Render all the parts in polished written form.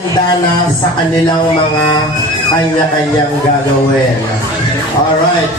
handa na sa kanilang mga kanya-kanyang gagawin. Alright.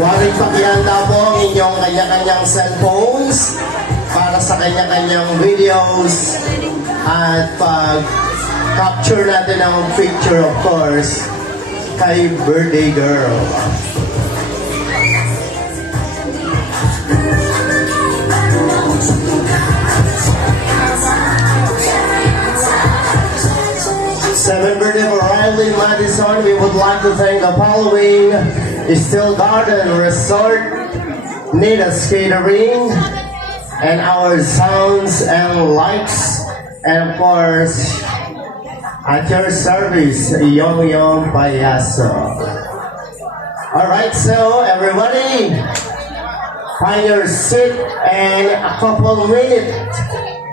Huwag pakihanda po ang inyong kanya-kanyang cellphones para sa kanya-kanyang videos at pag-capture natin ang picture, of course, kay birthday girl. Seventh birthday for Riley Madison. We would like to thank the following: Still Garden Resort, Nita's Catering, and our sounds and lights, and of course, at your service, Yong Yong Payaso. Alright, so everybody, find your seat, and a couple minutes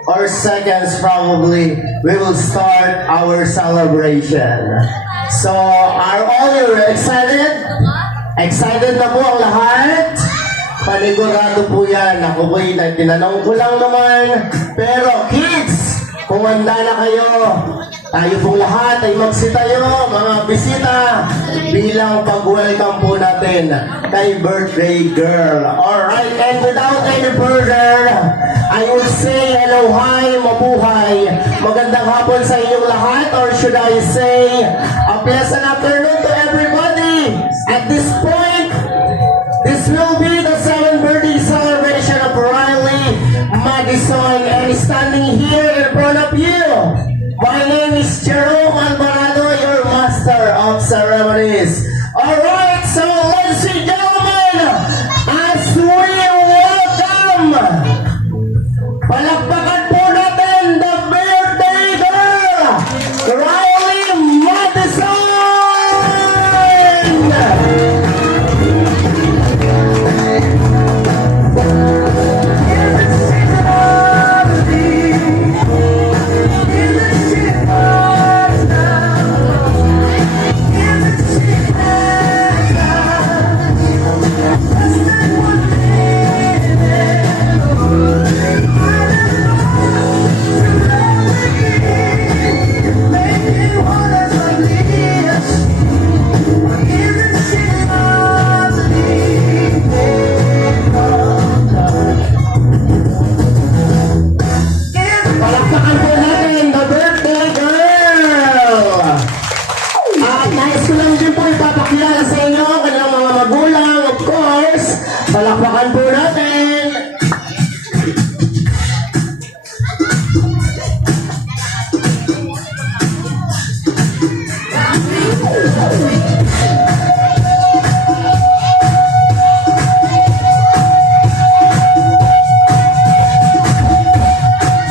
or seconds probably, we will start our celebration. So, are all you excited? Excited na po ang lahat? Panigurado po yan. Ako po yun, tinanong ko lang naman. Pero kids, kung handa na kayo, tayo pong lahat ay magsitayo, mga bisita, bilang pag-welcome po natin kay birthday girl. Alright, and without any further, I will say hello, hi, mabuhay. Magandang hapon sa inyong lahat, or should I say, a pleasant afternoon to everybody. At this point, this will be the 7th birthday celebration of Riley Madison, and standing here in front of you, my name is Jerome Alvarado, your master of ceremonies. Alright, so ladies and gentlemen, as we welcome, palakpakan po natin the birthday girl, Riley Madison! Palakpakan po natin!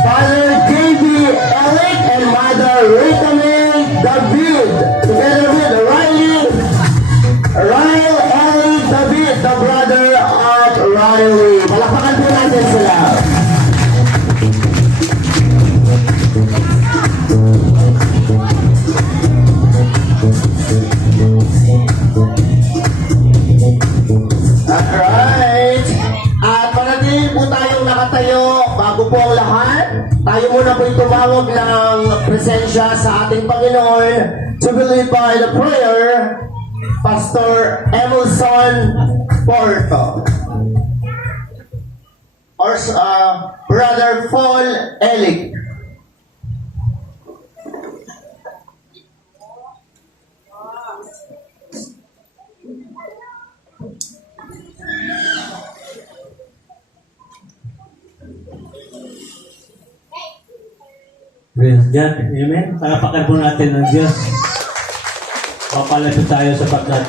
Father J.B. Alec and Mother Rita May David, together with Ryle Ellie David, the brother of Riley. Palakpakan po natin sila. Alright. At manatili po tayong nakatayo. Bago po ang lahat, tayo muna po tumawag ng presensya sa ating Panginoon to be led by the prayer, Pastor Emerson Porto, or Brother Paul Elick. Praise God. Amen. Palapakan po natin ng Diyos. Papalay po tayo sapagkat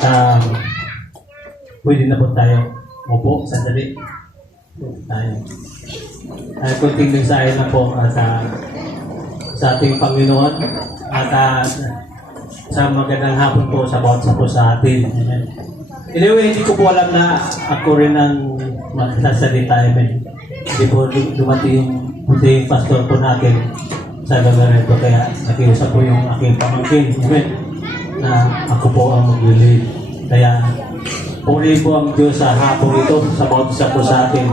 pwede na po tayo. Opo, sandali. Tayo. Ay, kunting mensahe na po sa ating Panginoon at sa magandang hapon po sa bawat po sa atin. Amen. Anyway, hindi ko po alam na ako rin ang magsasalita. Amen. Hindi po dumating yung pastor po natin sa gagawin po. Kaya nakiusap po yung aking pamangkin. Amen. Na ako po ang mag-lead. Kaya puri po ang Diyos sa hapon ito sa bawat isa po sa atin.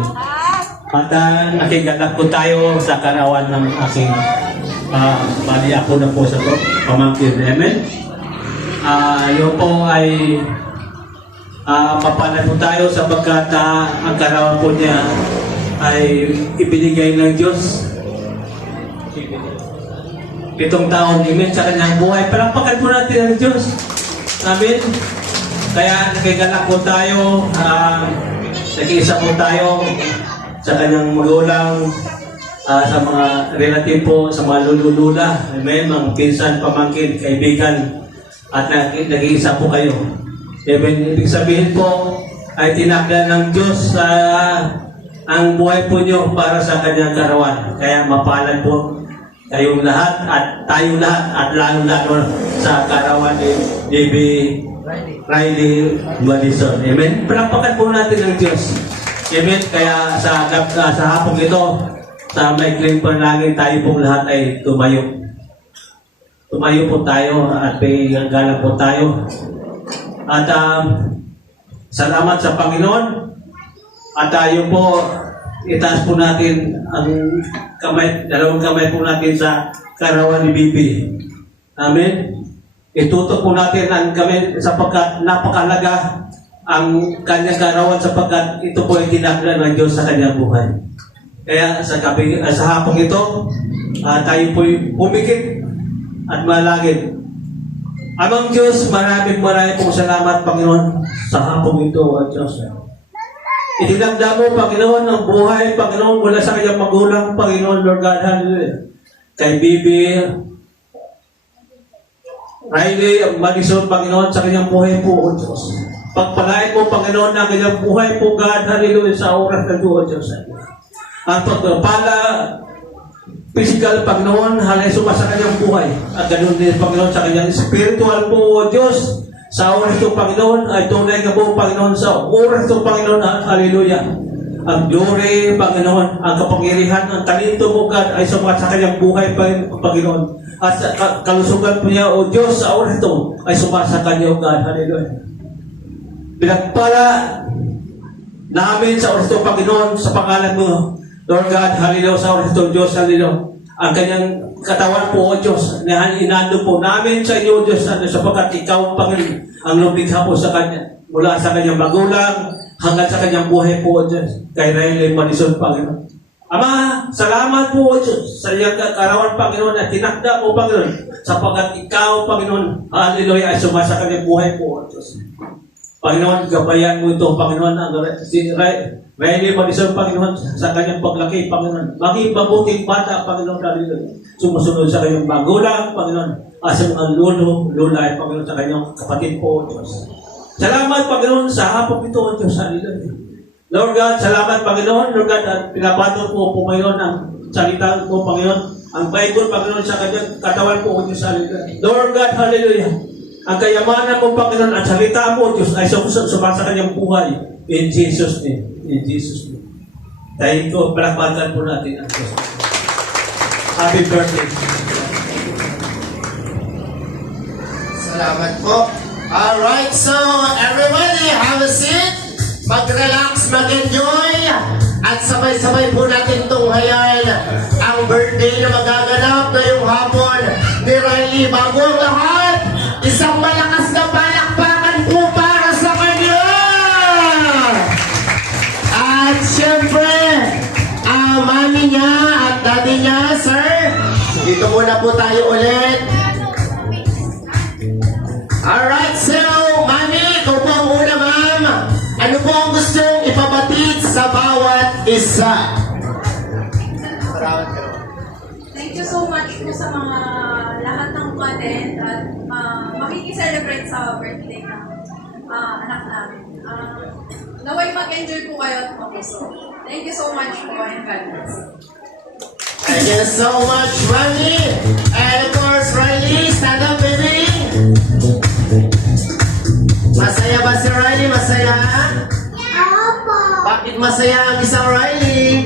At nakiganap po tayo sa karawan ng aking bali ako na po sa to, pamangkin. Amen. Yun po ay papalan po tayo sapagkat ang karawan po niya ay ibinigay ng Diyos. 7 taon, amen, sa kanyang buhay. Palakpakan po natin ang Diyos. Amen. Kaya nakiganap po tayo, nakiisa po tayo sa kanyang magulang, sa mga relative po, sa mga lulula, amen, mga pinsan, pamangkin, kaibigan, at nag-iisa po kayo. Amen. Ibig sabihin po, ay tinakda ng Diyos ang buhay po nyo para sa kanyang karawan. Kaya mapalad po kayong lahat at tayong lahat at lalo-lalo sa karawan ni D.B. Riley Madison. Amen. Palampakan po natin ang Diyos. Amen. Kaya sa hapong ito, sa maikling panalangin, tayo pong lahat ay tumayo. Tumayo po tayo at pinagalang po tayo. At salamat sa Panginoon. At tayo po, itaas po natin ang kamay, dalawang kamay po natin sa karawan ni Bibi. Amen. Itutok po natin ang kamay sapagkat napakalaga ang kanyang karawan sapagkat ito po ay tinakda ng Diyos sa kanyang buhay. Kaya sa hapong ito, tayo po humikit at malagin. Amang Diyos, maraming pong salamat, Panginoon, sa hapong ito, at Diyos. Itinagda mo, Panginoon, ang buhay, Panginoon, mula sa kanyang magulang, Panginoon, Lord God, hallelujah. Kay Bibi Riley Madison, Panginoon, sa kanyang buhay po, O Diyos. Pagpalain mo, Panginoon, ang kanyang buhay po, God, hallelujah, sa oras na ito, O Diyos. Ang pagpapala, physical, Panginoon, halay sa kanyang buhay. At ganun din, Panginoon, sa kanyang spiritual po, O Diyos. Sa oras ito, Panginoon, ay tunay ka po, Panginoon, sa oras ito, Panginoon, hallelujah. Ang glory, Panginoon, ang kapangyarihan, ang talento mo, God, ay sumat sa kanyang buhay, Panginoon. At sa kalusugan po niya, O Diyos, sa oras ito, ay sumat sa kanya, O God, hallelujah. Pinagpala namin sa oras ito, Panginoon, sa pangalan mo, Lord God, hallelujah, sa oras ito, Diyos, hallelujah. Ang kanyang katawan po, O Diyos, inando po namin sa iyo, O Diyos, sapagkat ikaw, Panginoon, ang lumikha po sa kanya, mula sa kanyang magulang, hanggang sa kanyang buhay po, O Diyos, kay Riley Madison, Panginoon. Ama, salamat po, O Diyos, sa iyang karawan, Panginoon, at tinakda po, Panginoon, sapagkat ikaw, Panginoon, hallelujah, ay sumasa kanyang buhay po, O Diyos. Panginoon, gabayan mo ito, Panginoon, ang si Riley Madison, Panginoon, sa kanyang paglaki, Panginoon. Maging mabuting bata, Panginoon, hallelujah. Sumusunod sa kanyang magulang, Panginoon, sa mga lulay, Panginoon, sa kanyang kapatid po, O Diyos. Salamat, Panginoon, sa hapon ito, O Diyos, hallelujah. Lord God, salamat, Panginoon, Lord God, at pinabato po po ngayon ang salita po, Panginoon, ang Bible, Panginoon, sa kanyang katawan po, O Diyos, hallelujah. Lord God, hallelujah. Ang kayamanan mo, Panginoon, at salita mo, Diyos, ay sumasa kanyang buhay. In Jesus' name. In Jesus' name. Dahil ko, palakpakan po natin ang Diyos. Happy birthday. Salamat po. Alright, so everybody have a seat. Mag-relax, mag-enjoy. At sabay-sabay po natin tunghayan ang birthday na magaganap ngayong hapon ni Riley. Bago ang lahat, isang malakas na palakpakan po para sa kanya. At syempre, mami niya at daddy niya, sir. Dito muna po tayo ulit. Alright, so, mami, ikaw po ang una, ma'am. Ano po ang gustong ipabatid sa bawat isa? Thank you so much po sa mga lahat ng content at makikiselebrate sa birthday ng anak namin. Naway mag-enjoy po kayo at mapuso. Thank you so much po and God bless. Thank you so much, Riley. And of course, Riley, stand up, baby. Masaya ba si Riley? Masaya? Opo. Bakit masaya ang isang Riley?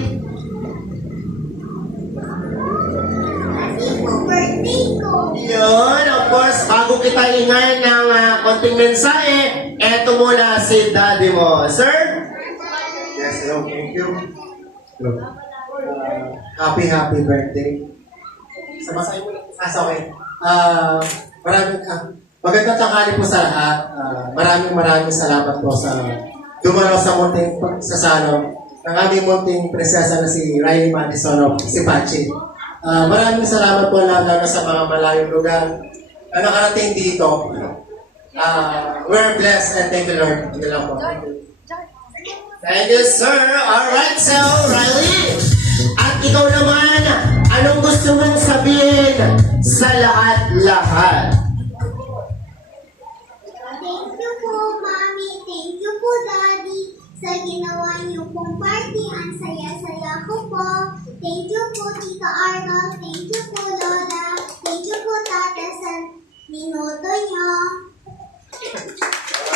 Kasi po birthday ko. Yun, of course, bago kita ingay ng konting mensahe, eto muna si daddy mo. Sir? Yes, hello, thank you. Hello. Happy birthday. Sama-sama mo lang. Okay. Magandang tanghali po sa lahat. Maraming salamat po sa dumaraw sa munting pagsasalo ng aming munting prinsesa na si Riley Madison of si Pachi. Maraming salamat po lalo sa mga malayong lugar na nakarating dito. We're blessed and thank you, Lord. Hindi lang po. Thank you. Thank you, sir. Alright, so, Riley. At ikaw naman, anong gusto mong sabihin sa lahat-lahat? Thank you po, Mami. Thank you po, Daddy. Sa ginawa niyo pong party, ang saya-saya ko po. Thank you po, Tito Arnold. Thank you po, Lola. Thank you po, Tata, sa minuto niyo.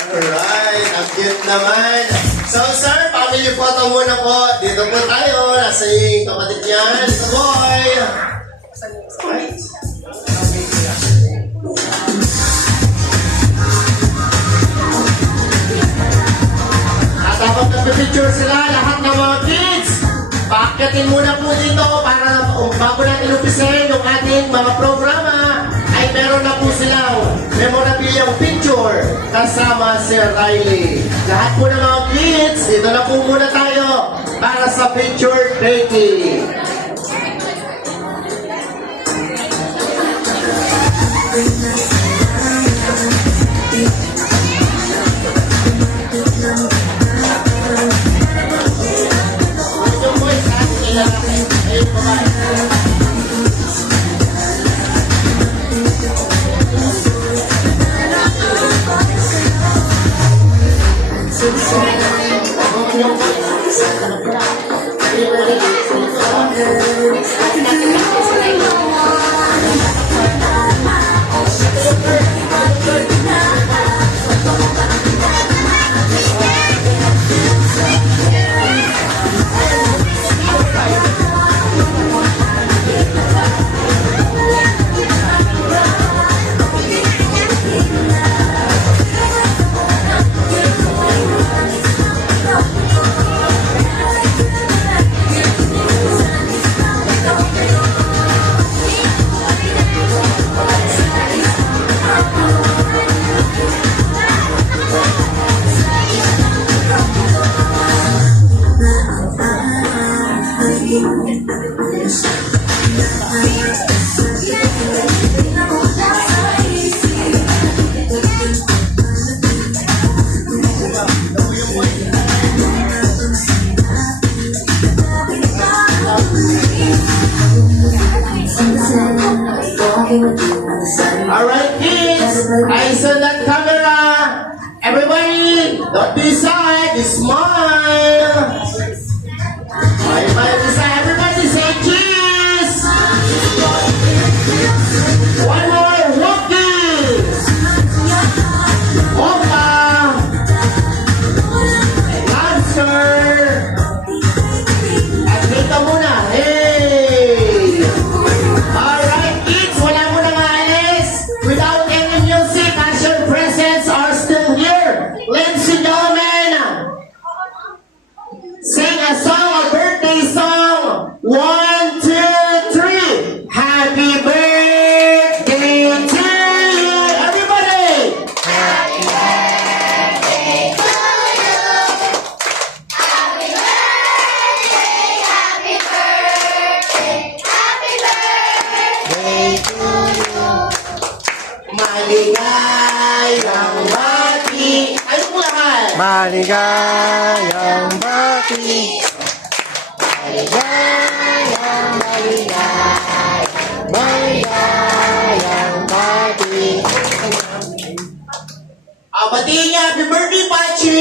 Alright, ang cute naman. So, sir, family photo muna po. Dito po tayo. Nasa yung kapatid niyan. Ito, boy. Alright. At dapat nagpipicture sila, lahat ng mga kids. Paakyatin muna po dito para bago natin umpisahin yung ating mga programa ay meron na po silang memorabilia picture kasama si Riley. Lahat po ng mga kids, dito na po muna tayo para sa picture taking. Yung boys, ating lalaki. Ayun, babae. Alright, kids, eyes on that camera. Everybody, don't be shy, smile. Everybody say cheese. One more, walking. Opa. Answer. At dito muna, hey. Alright, kids, wala mo nang aalis. Without any music, as your presents are still here. Ladies and gentlemen, sing a song, a birthday song. 1, 2, 3. Happy birthday to you, everybody. Maligayang bati. Ayun lahat. Maligayang bati. Maligayang bati. Batiin niya, happy birthday, Pachi!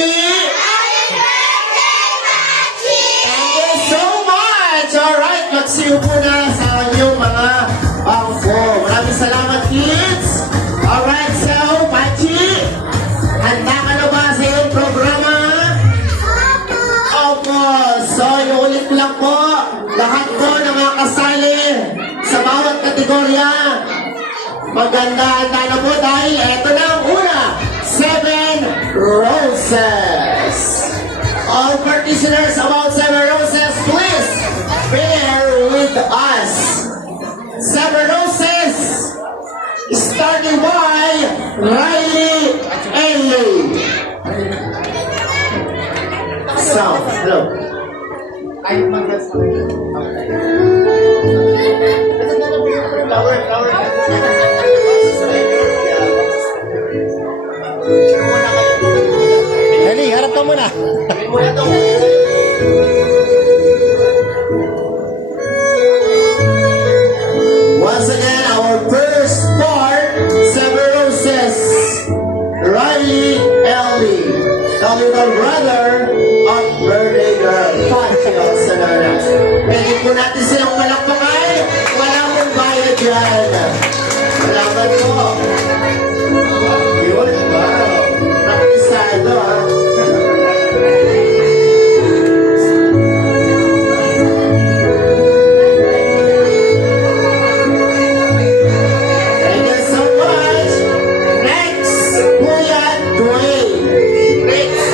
Thank you so much! Alright, mag-see you po na sa inyong mga bangko. Maraming salamat, kids! Alright, so, Pachi, handa ka na ba sa iyong programa? Opo! So, iulit ko lang po, lahat po ng mga kasali sa bawat kategorya. Maganda-handa na po dahil eto na ang una, 7 roses. All participants about 7 roses, please bear with us. 7 roses, starting by Riley Ellie. So, hello. Dali, harap ka muna. Once again, our first part, 7 roses. Riley Ellie, the little brother of birthday girl, Pachi Osanara. Pwede po natin silang palakpakan. Wala pong bayad yan. Salamat po. Yun, wow. Praktisado, ha? Thank you so much. Next, Kuya Dwayne. Next.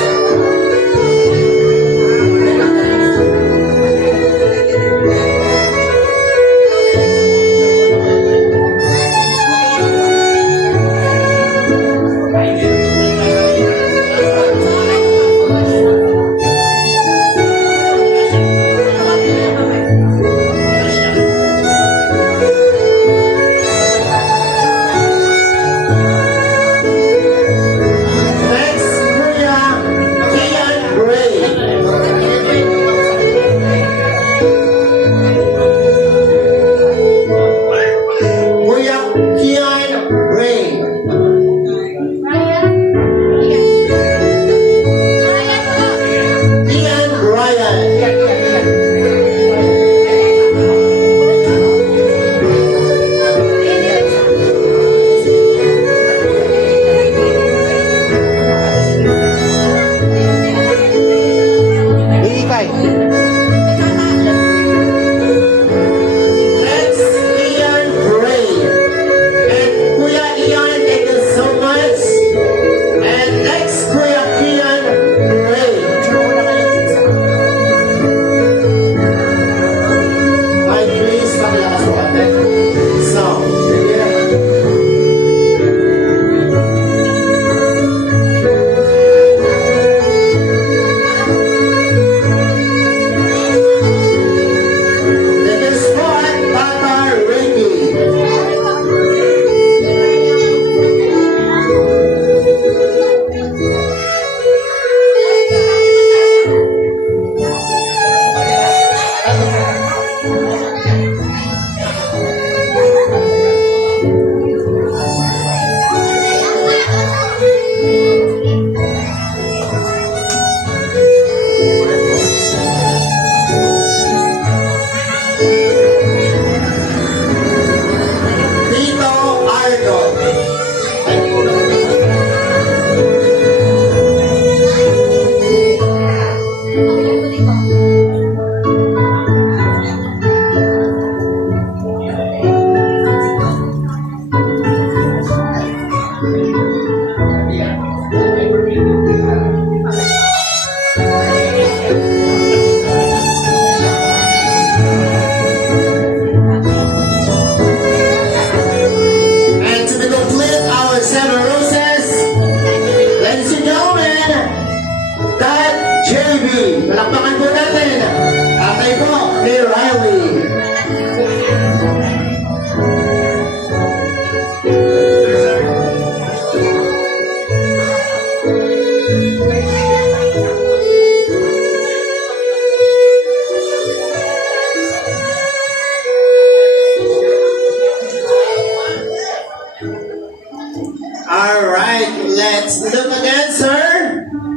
Let's look again, sir.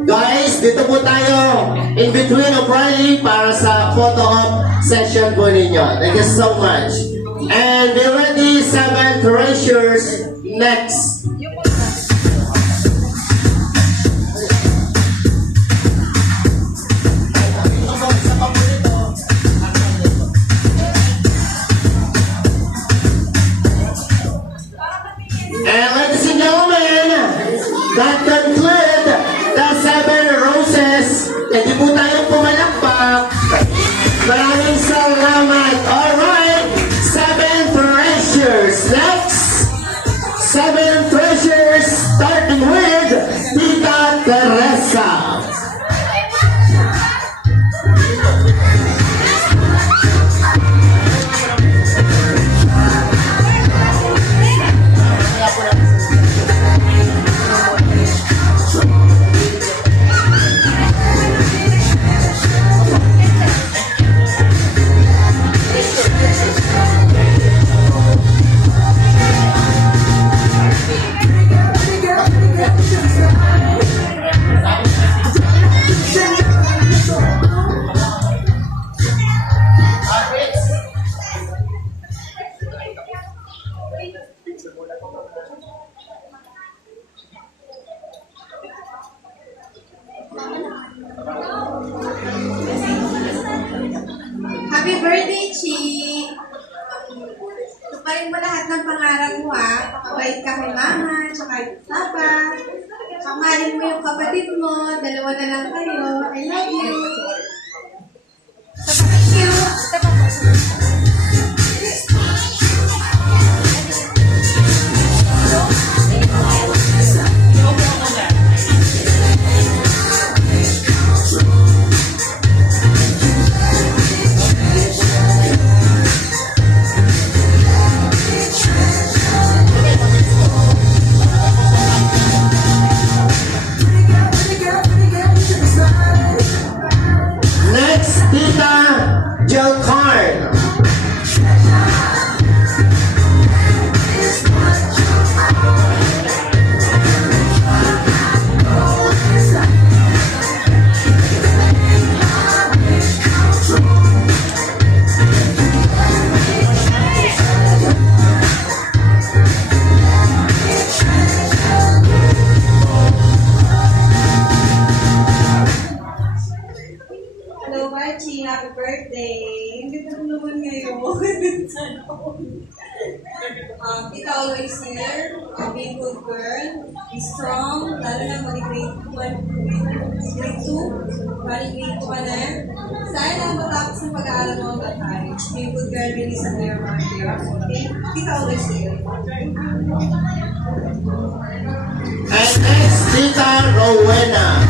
Guys, dito po tayo in between of Riley para sa photo op session po ninyo. Thank you so much. And be ready, 7 treasures next. And ladies and gentlemen, that conclude the 7 roses. Hindi po tayo pumalakpak. Maraming salamat. Alright, 7 treasures. Next, 7 treasures starting with Tita Teresa. Happy birthday, Chi! Tuparin mo lahat ng pangarap mo, ha? Pakabait ka kay mama, tsaka kay papa. Kamahalin mo yung kapatid mo, dalawa na lang kayo. I love you! Thank you! Next, Tita Jill Carn. Hello, Bachi. Happy birthday. Hindi ko naman ngayon. Tita always here. Be a good girl. Be strong. Lalo na mag-grade 1, grade 2. Grade 2 ka na. Sana matapos ng pag-aaral mo hanggang college. Be a good girl. Release ang your mind here. Okay? Tita always here. And next, Tita Rowena.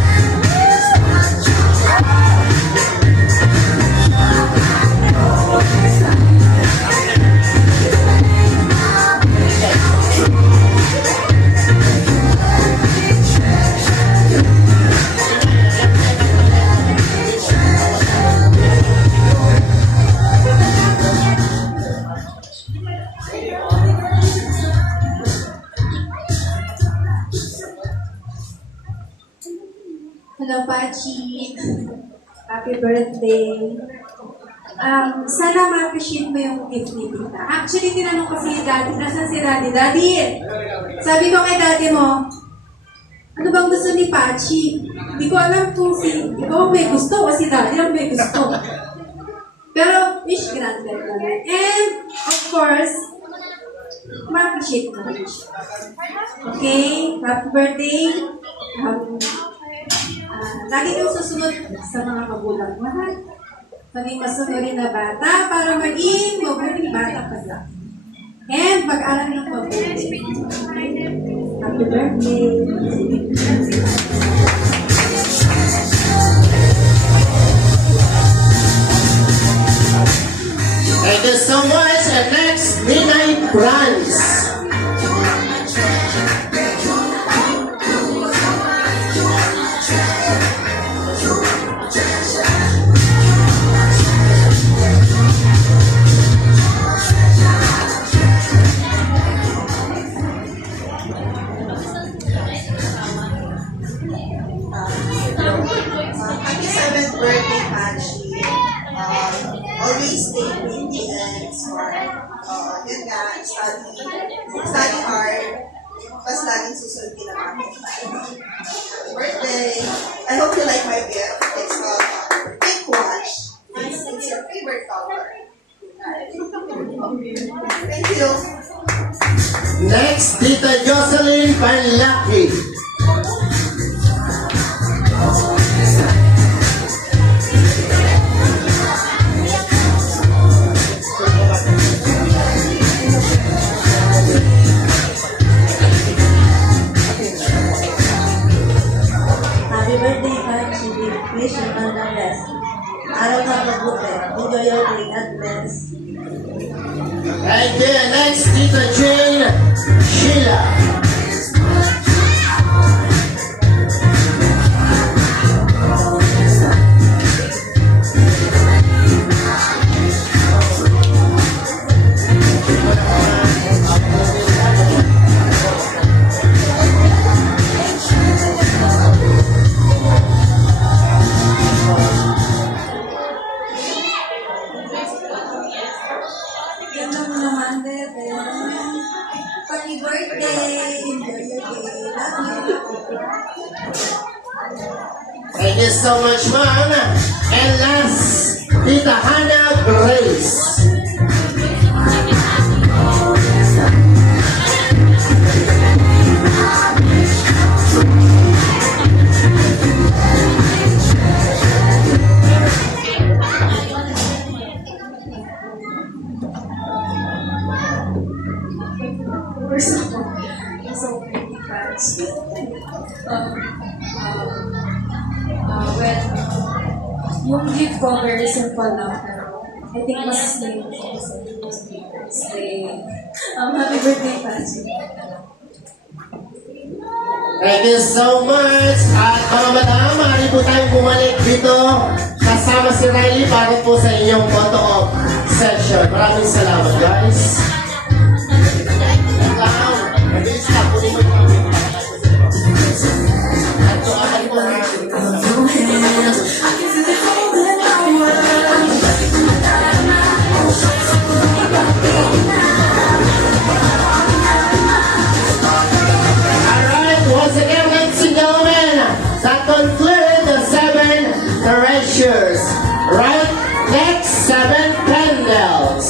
Hello, Pachi. Happy birthday. Sana ma-appreciate mo yung gift ni Tita. Actually, tinanong ko si Daddy, nasan si Daddy? Daddy! Sabi ko kay Daddy mo, ano bang gusto ni Pachi? Hindi ko alam kung ikaw ang may gusto o si Daddy ang may gusto. Pero, wish granted naman. And, of course, ma-appreciate mo rin siya. Okay? Happy birthday. Lagi kang susunod sa mga magulang mo, ha? Maging masunurin na bata para maging mabuting bata ka lang. And mag-aral ng mabuti. Happy birthday! Thank you so much. And next, Ninay Franz. Study hard. Tapos laging susunod kinakapit. Happy birthday. I hope you like my gift. It's called Pink Wash. It's your favorite color. Thank you. Next, Tita Jocelyn Panlaki. Happy birthday, Pachi. Wish you all the best. Araw ka mabuti. Enjoy your day. God bless. Thank you. Next, Tita Jane Sheila. Ganda mo naman, bebe. Happy birthday! Enjoy your day. Love you. Thank you so much, ma'am. And last, Tita Hannah Grace. First of all, you're so pretty, Pachi. Yung gift ko, very simple lang, pero I think mas name ko sa birthday. Happy birthday, Pachi. Thank you so much. At mga madam, maaari po tayong bumalik dito kasama si Riley para po sa inyong photo op session. Maraming salamat, guys. Mabilis na, kunin mo yung at doon po na. Alright, once again, ladies and gentlemen, that concludes the 7 treasures. Right? Next, 7 candles.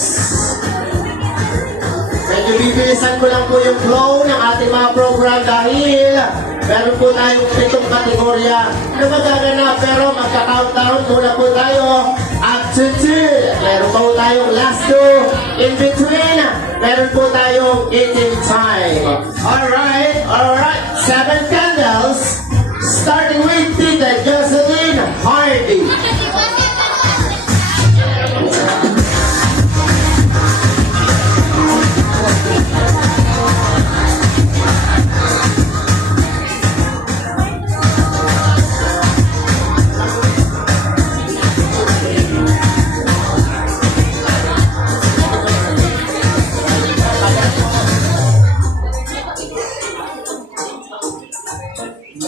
Medyo bibilisan ko lang po yung flow ng ating mga program dahil meron po tayong 7 kategorya na magaganap pero magka-countdown muna po tayo up to 2. Meron po tayong last 2 in between. Meron po tayong eating time. Alright, 7 candles starting with Tita Jocelyn Hardy.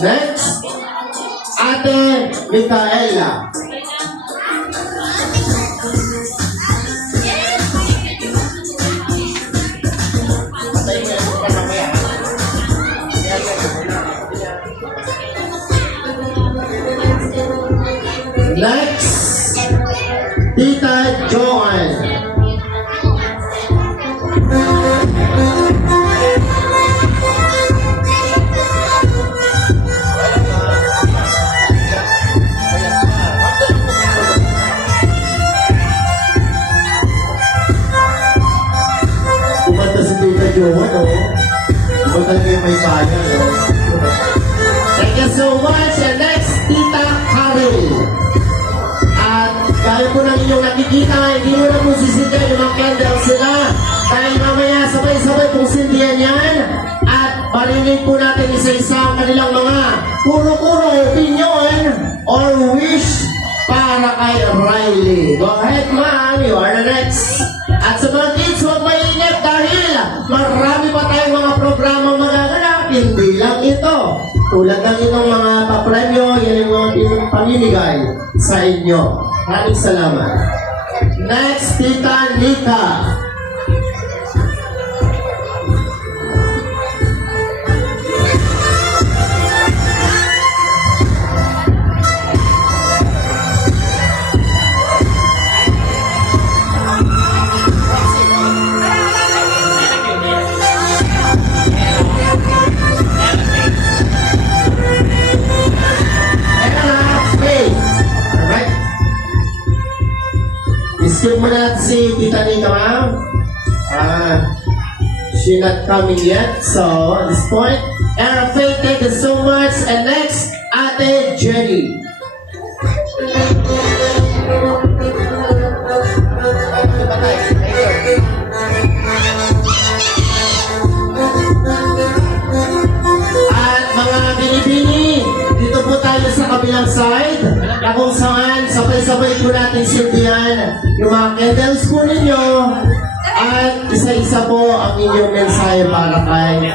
Next, Ate Micaela. Next, Tita Joanne. Kumanta si Tita Joanne, oh. Kumanta kayo may bayan, oh. Thank you so much. And next, Tita Carol. At dahil po ng inyong nakikita, hindi mo na po sisindihan yung mga candles sila. Dahil mamaya sabay-sabay pong sindihan yan. At marinig po natin isa-isa ang kanilang mga puro-puro opinion or wish para kay Riley. Go ahead, ma'am. You are the next. At sa mga kids, huwag maingat dahil marami pa tayong mga programang magaganap. Hindi lang ito. Tulad ng inyong mga papremyo, yan yung mga pamimigay sa inyo. Maraming salamat. Next, Tita Nika. skip muna natin si Tita Nika, ma'am. She not coming yet, so at this point, Era Faith, thank you so much. And next, Ate Jenny. At mga binibini, dito po tayo sa kabilang side, na kung saan sabay-sabay po natin silbihan yung mga candles po ninyo. At isa-isa po ang inyong mensahe para kay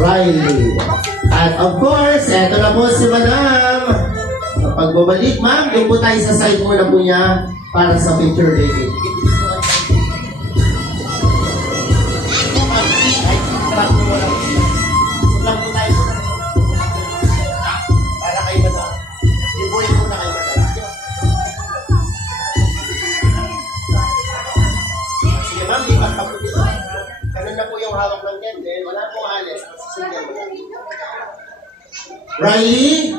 Riley. At of course, eto na po si Madam. Sa pagbabalik, ma'am, doon po tayo sa side muna po niya para sa picture taking. Para kay Madam. Ibuhin po na kay Madam. Sige ma'am, di ba kapag ito? Ganun na po yung hawak ng candle. Wala pong alis. Masisigyan mo lang. Riley,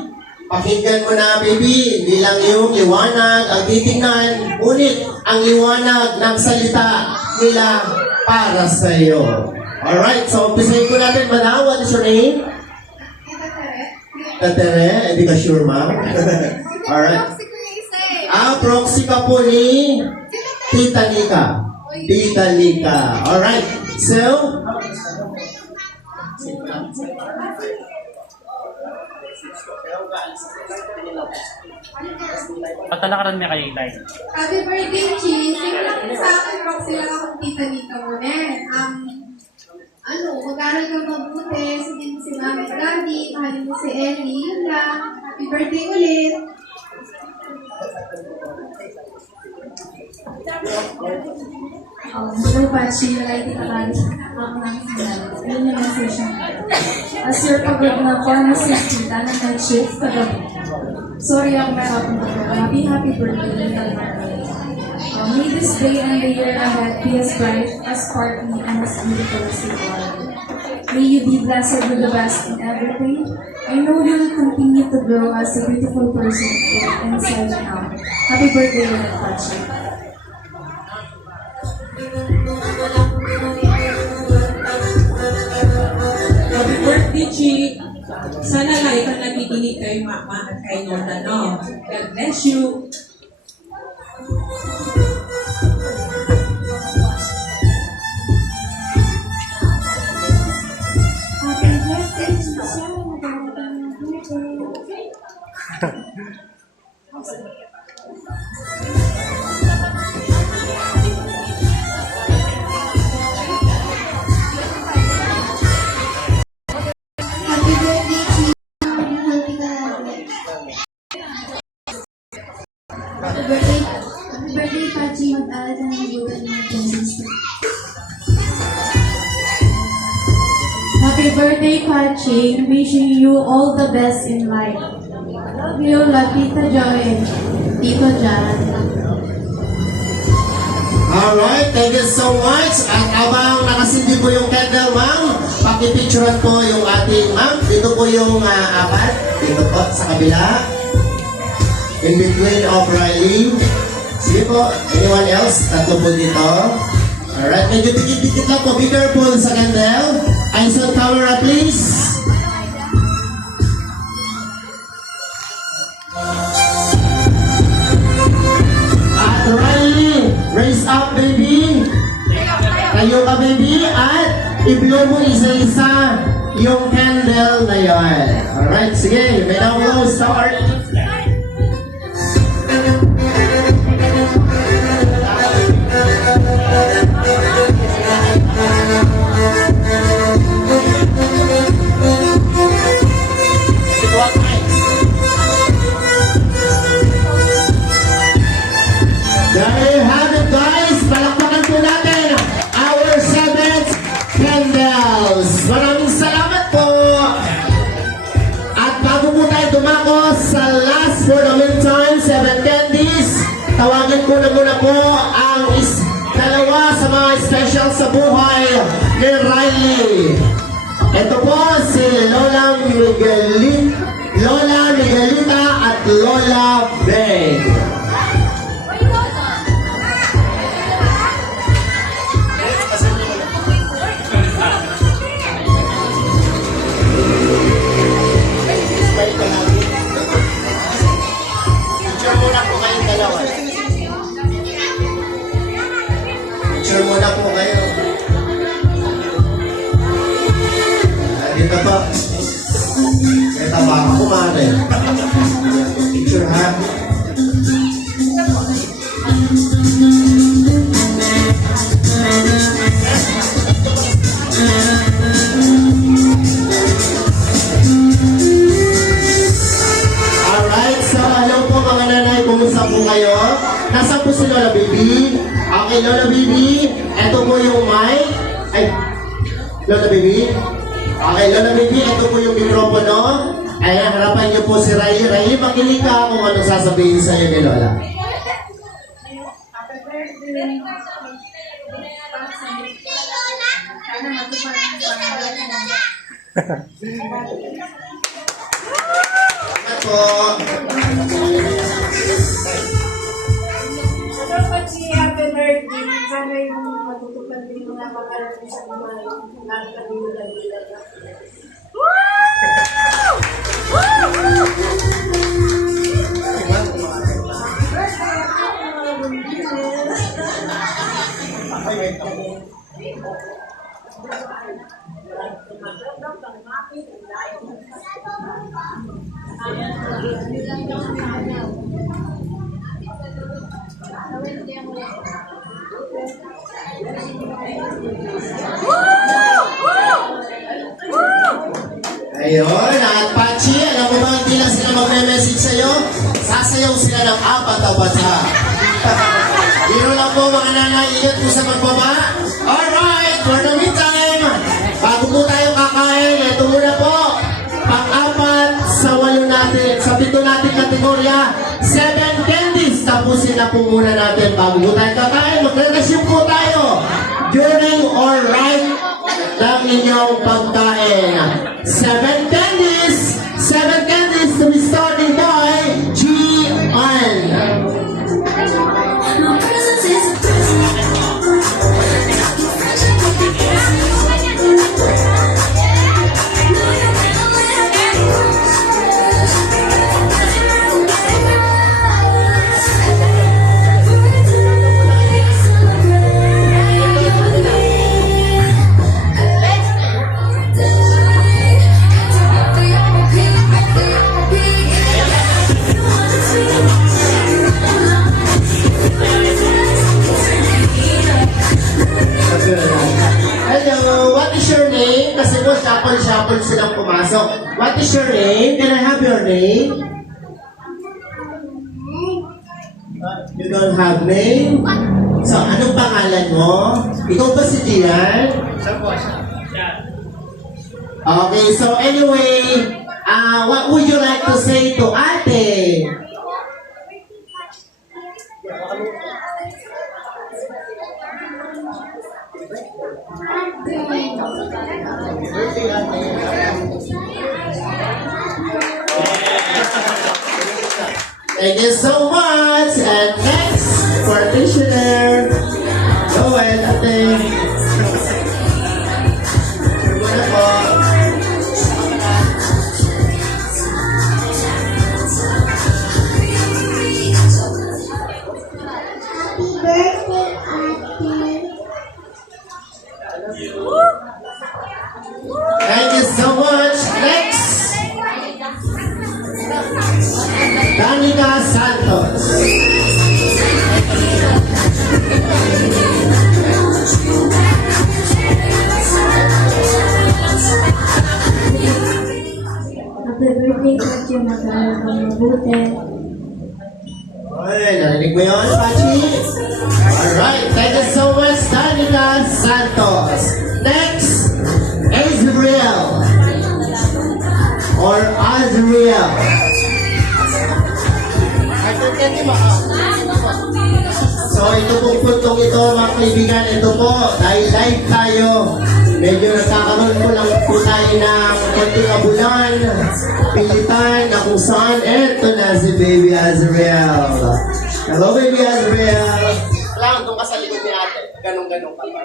pakinggan mo na baby. Hindi lang yung liwanag ang titingnan. Ngunit ang liwanag ng salita nila para sa iyo. Alright, so umpisahin ko natin. Madam, what is your name? Tatere? Hindi ka sure, ma'am? Alright. Proxy ka po ni Tita Nika. Tita Nika. Alright. So, Patalakaran mo kayo ilay. Happy birthday, Chi! Sino lang sa akin, proxy lang akong Tita Nika mo na. Mag-aral ka mabuti, sabihin mo si Mami at Daddy, mahalin mo si Ellie, yun lang. Happy birthday ulit! Hello, Pachi. Nalay kita kali. Ako lang sinala. Ayun yung message niya. As your pagod na pharmacist, kita na nag-shift kagabi. Sorry ako mahirapan ko. Happy birthday, Little Marley. May this day and the year ahead be as bright, as sparkly, and as beautiful as you are. May you be blessed with the best in everything. I know you will continue to grow as a beautiful person inside and out. Happy birthday, Little Pachi. Happy birthday, Chi! Sana lagi kang nakikinig kay Mama at kay Nona, no? God bless you! Happy birthday, Chicha. Magandang birthday. Happy birthday, Chi. Happy ka lagi. Happy birthday, Pachi. Mag-aral ka ng mabuti ng consistent. Happy birthday, Pachi. Wishing you all the best in life. Love you, Tita Joy and Tito Jan. alright, thank you so much. At abang nakasindi po yung candle, ma'am, pakipicturean po yung ating ma'am. Dito po yung apat. Dito po sa kabila. In between of Riley. Sige po, anyone else? Tatlo po dito. Alright, medyo dikit-dikit lang po. Be careful sa candle. Eyes on camera, please. At Riley, raise up, baby. Tayo ka, baby. At i-blow mo isa-isa yung candle na yan. Alright, sige. May now blow, start. There you have it, guys. Palakpakan po natin our 7th candles. Maraming salamat po. At bago po tayo dumako sa last for the meantime, 7 candies, tawagin ko na muna po ang dalawa sa mga special sa buhay ni Riley. Ito po si Lola Miguelita at Lola Beng. tawa ka, kumare. Picture, ha? Alright, so hello po mga nanay, kumusta po kayo? Nasaan po si Lola Baby? Okay, Lola Baby, eto po yung mic. Ay, Lola Baby? Okay, Lola Baby, ito po yung mikropono. Ayan, harapan niyo po si Riley. Riley, makinig ka kung anong sasabihin sa'yo ni Lola. Salamat po. Hello, Pachi. Happy birthday. Sana yung matutupad din yung mga pangalan sa mga nakakalimutan. Ayun, at Pachi, alam mo ba, hindi lang sila magme-message sa'yo, sasayaw sila ng apat na bata. Biro lang po mga nanay, ingat po sa pagbaba. Alright, for the meantime, bago po tayo kakain, ito muna po, pang-apat sa 8 natin, sa 7 natin kategorya, 7 candies. Tapusin na po muna natin bago po tayo kakain. Magre-resume po tayo during or right ng inyong pagkain. 7 candies to be starting by G1. Hello, what is your name? Kasi po, shuffle silang pumasok. What is your name? Can I have your name? You don't have name? So, anong pangalan mo? Ikaw ba si Gian? Okay, so anyway, what would you like to say to Ate? Thank you so much. And next, partitioner. Go ahead, Ate. Muna po. Happy birthday, Ate. Thank you so much. Next, Danica Santos. Happy birthday, Pachi. Mag-aaral kang mabuti. Oy, narinig mo yun, Pachi? Alright, thank you so much, Danica Santos. Next, Azriel. Or Azriel. So, ito pong puntong ito, mga kaibigan, ito po, dahil live tayo, medyo nagkakaroon po lang po tayo ng konting abulan, pilitan, na kung saan, eto na si Baby Azriel. Hello, Baby Azriel. Kailangan doon ka sa likod ni ate, ganun-ganun ka pa.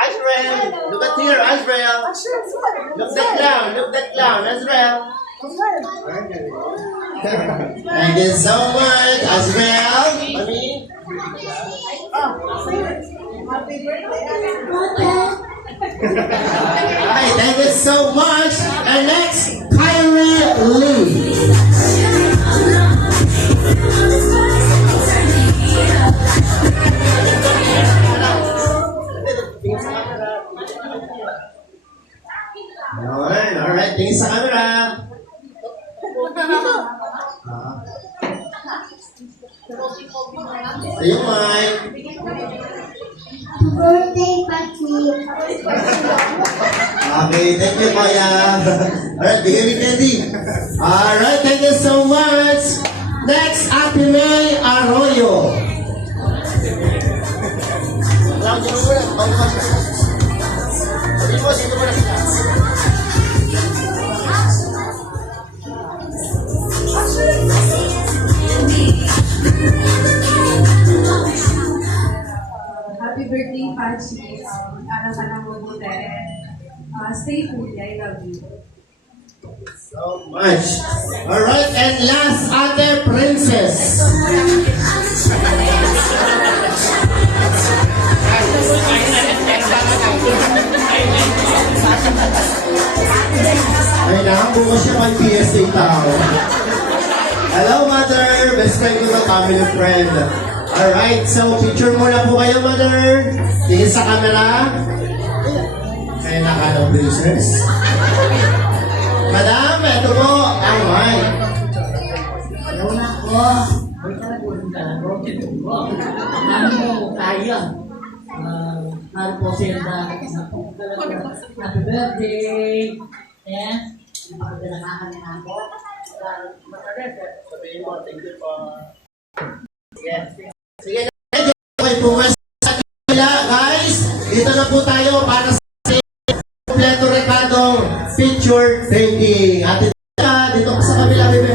Azriel, look at here, Azriel. Look that clown, Azriel. Thank you so much, Azriel. Mami. Ate, Alright, thank you so much. And next, Kyrie Lee. Alright, tingin sa camera. Ayun, Mike. Birthday, Patrick. Okay, thank you, Maya. Alright, bigay mo candy. Alright, thank you so much. Next, Ate May Arroyo. Happy birthday, Pachi. Aral ka ng mabuti. Stay healthy. I love you. So much. Alright, and last, Ate Princess. Ay na, bukas siya kay PSA tao. Hello, Mother! Best friend ko na family friend. Alright, so picture muna po kayo, Mother. Tingin sa camera. Kaya naka-no braces. Madam, ito po ang mic. Una ko, may talagang namin mo kaya. Mahal po sila. Happy birthday. Eh, nakakalakan na ako. Sabihin mo, thank you po. Sige na, okay po sa kanila, guys. Dito na po tayo para sa kompleto rekadong picture taking. At dito ka sa kabila, bebe.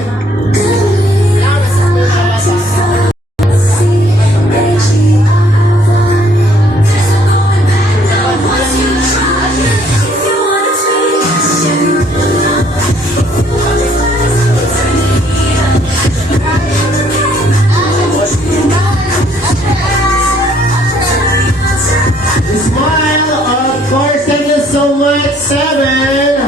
Smile, of course, thank you so much, 7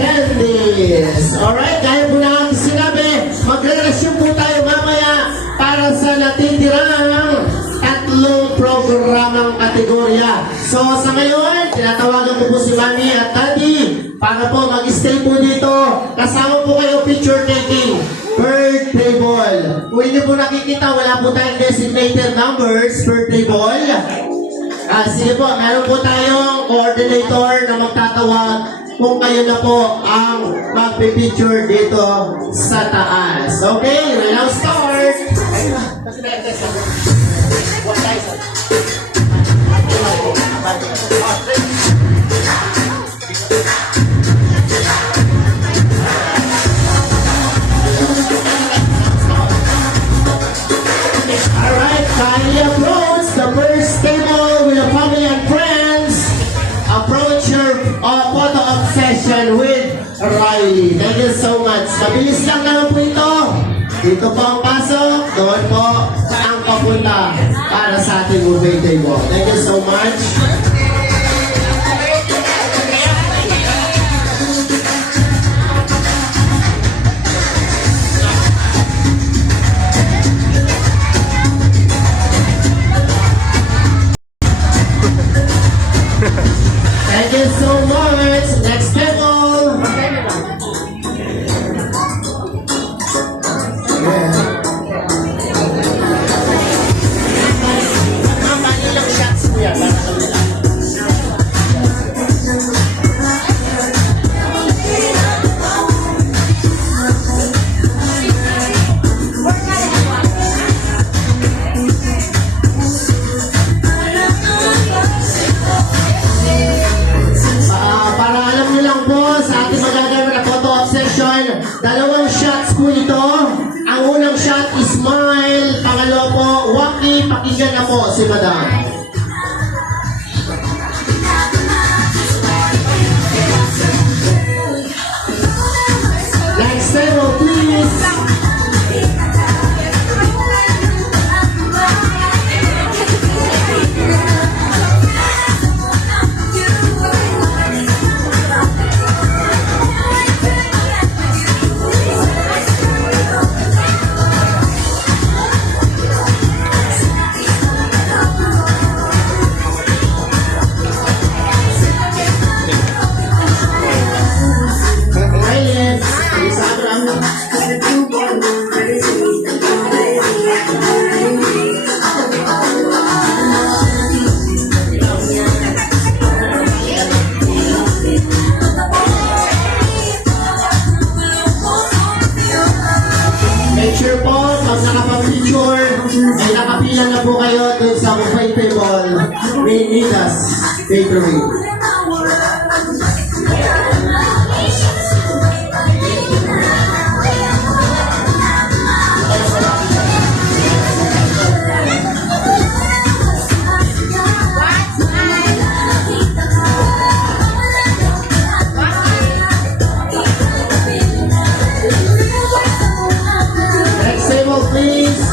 candies. Alright, dahil po na ang sinabi, magre-resume po tayo mamaya para sa natitirang 3 programang kategorya. So sa ngayon, tinatawagan ko po si Mami at Daddy para po mag-stay po dito. Kasama po kayo picture taking. Birthday ball. Kung hindi po nakikita, wala po tayong designated numbers. Birthday ball. Sige po, meron po tayong coordinator na magtatawag kung kayo na po ang magpipicture dito sa taas. Okay, we'll now start. Alright, kindly approach the first table with the family and friends. Approach your photo obsession with Riley. Thank you so much. Mabilis lang naman po ito. Dito po ang pasok, doon po ang papunta para sa ating movie table. Thank you so much. Thank you so much. Next table. Para alam niyo lang po sa ating magagamit na photo obsession, 2 shots po ito. Ang unang shot is smile, pangalawa po, waki, pakinggan na po si Madam. Next table, please. catering. Next table, please.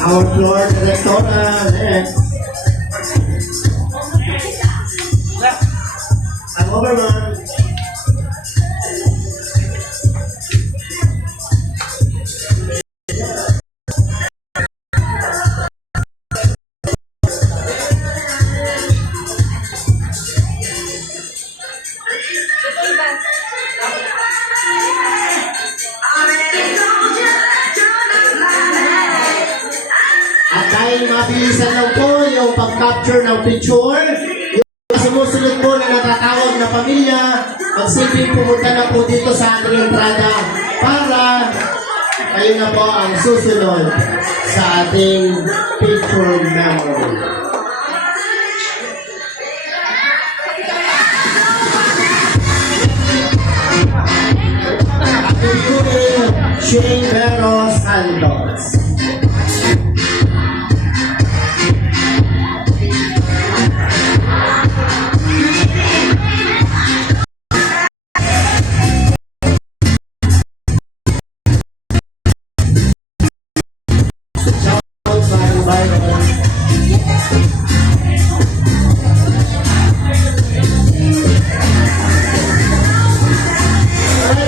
Our floor directora, next. Ang overman. At dahil mabilisan lang po yung pag-capture ng picture, yung sumusunod po na natatawag na pamilya, magsilbing pumunta na po dito sa ating entrada para kayo na po ang susunod sa ating picture memory. Shane Vero Santos.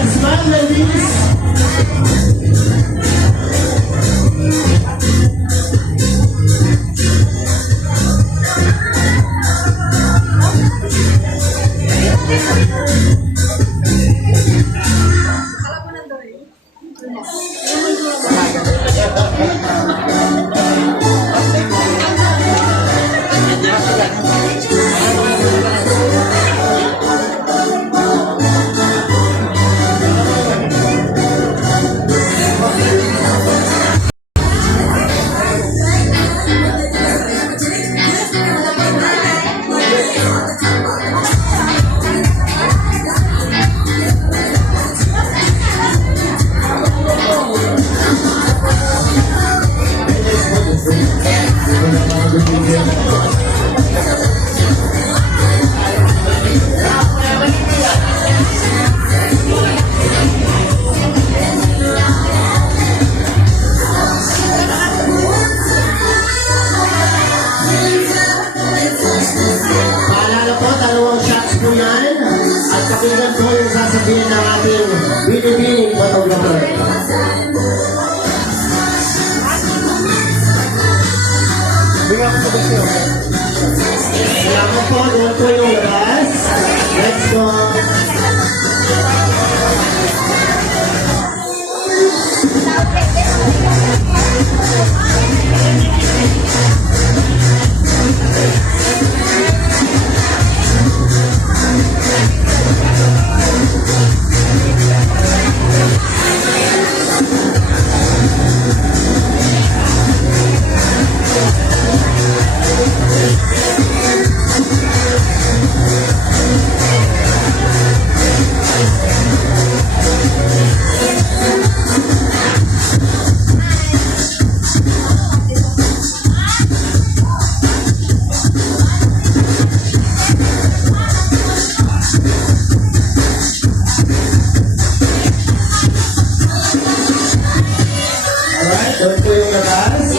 Smile, ladies. Paalala po, 2 shots po yan. At pakinggan po yung sasabihin ng ating binibining photographer. Salamat po, doon po yung labas. Let's go. Doon po yung labas.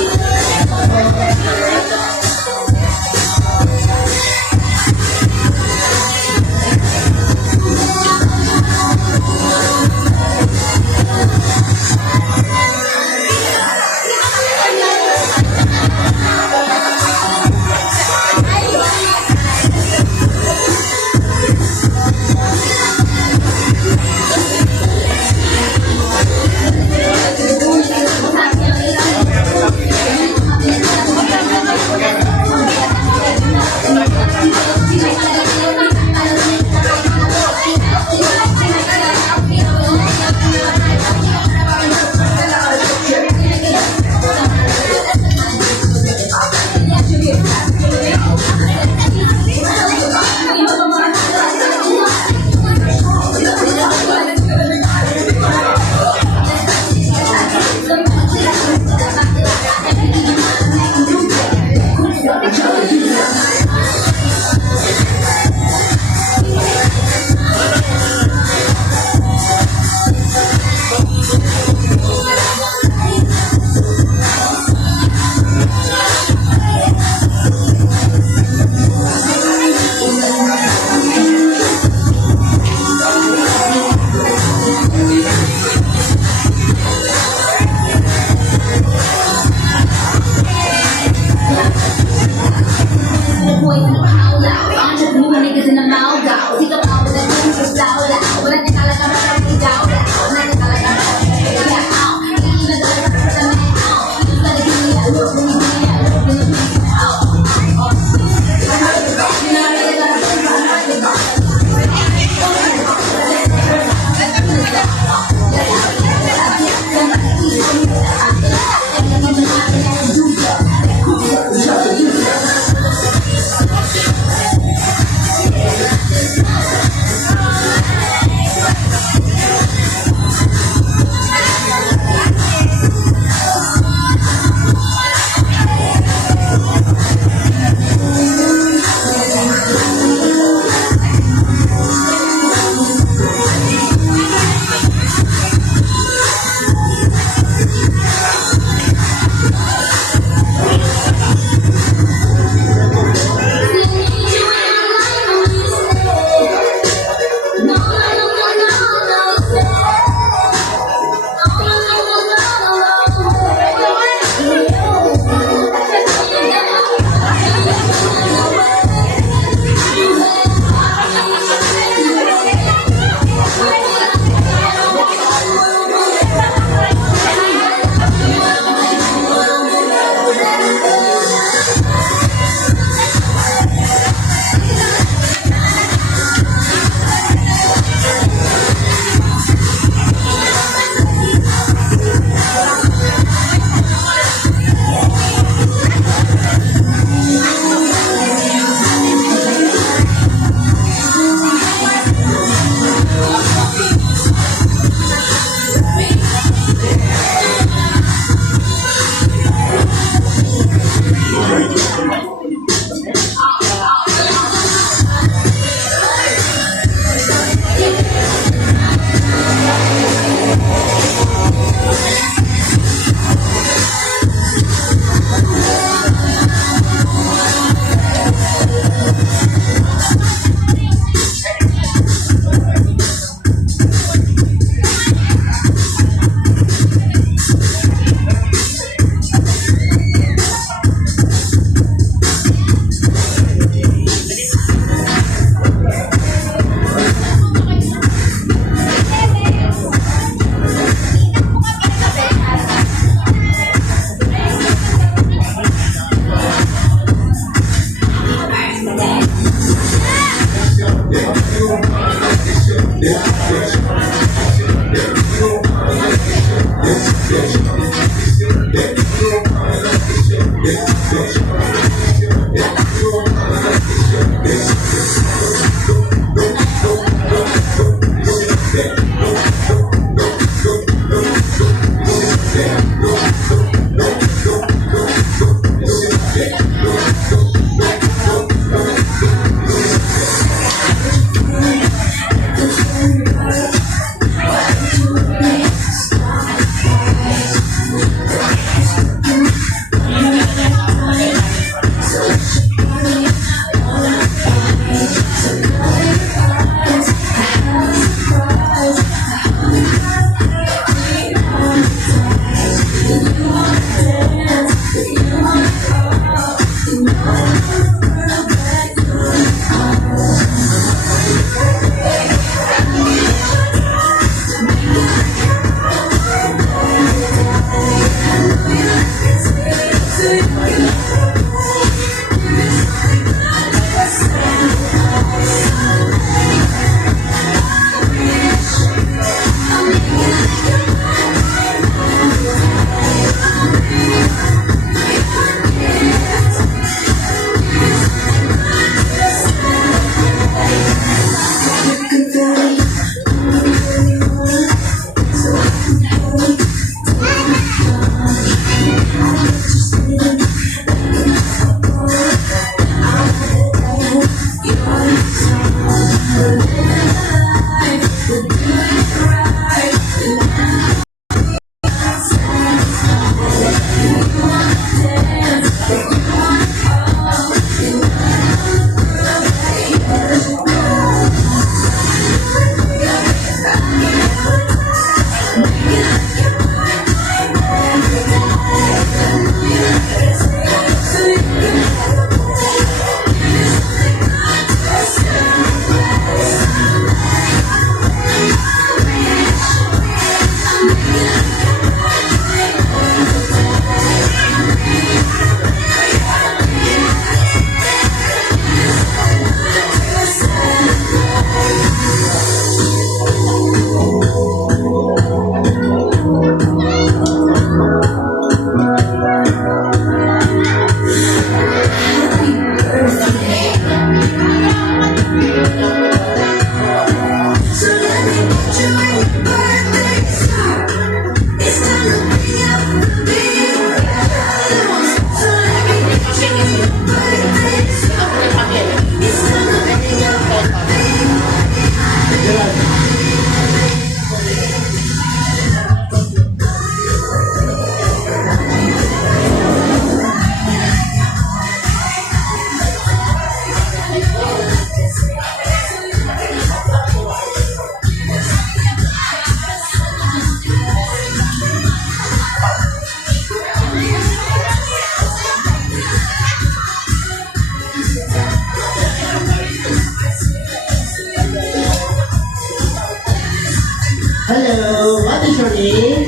Hello, what is your name?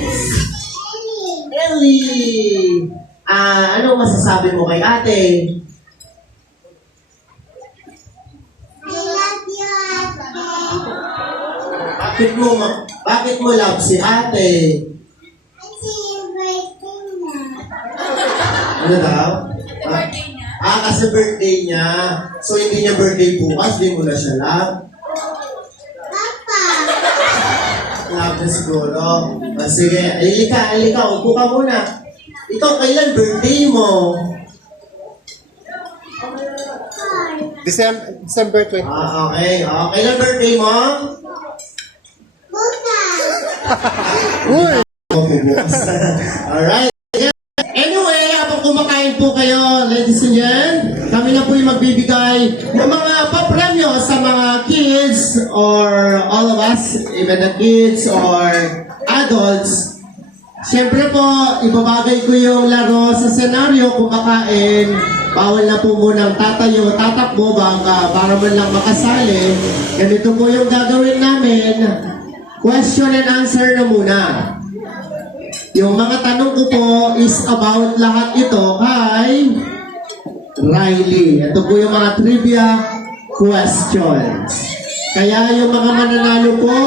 Ellie! Ano masasabi mo kay ate? I love you, ate. Bakit mo love si ate? Kasi yung birthday na. Ano daw? Kasi birthday niya. So hindi niya birthday bukas, di mo na siya love? Papa. Love na siguro. Sige, alika, upo ka muna. Ikaw, kailan birthday mo? December 20. Okay. Kailan birthday mo? Bukas. Bukas. Alright. Anyway, habang kumakain po kayo, ladies and gentlemen, kami na po yung magbibigay ng mga papremyo sa mga kids or all of us, even the kids or adults. Siyempre po, ibabagay ko yung laro sa senaryo kumakain. Bawal na po munang tatayo, tatakbo baka para man lang makasali. Ganito po yung gagawin namin. Question and answer na muna. Yung mga tanong ko po is about lahat ito kay Riley. Ito po yung mga trivia questions. Kaya yung mga mananalo po,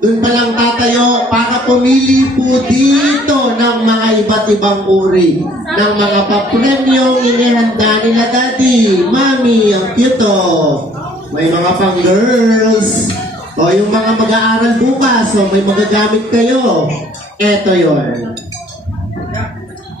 Doon pa lang tatayo para pumili po dito ng mga iba't ibang uri ng mga papremyong inihanda nila daddy, mami, ang cute oh. May mga pang girls. O yung mga mag-aaral bukas, o may magagamit kayo. Eto yon.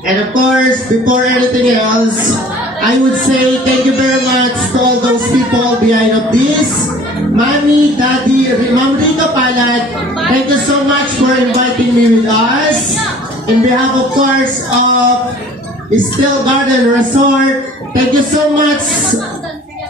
And of course, before anything else, I would say thank you very much to all those people behind of this. Mommy, Daddy, Ma'am Rica Palad, thank you so much for inviting me with us. In behalf, of course, of Still Garden Resort, thank you so much,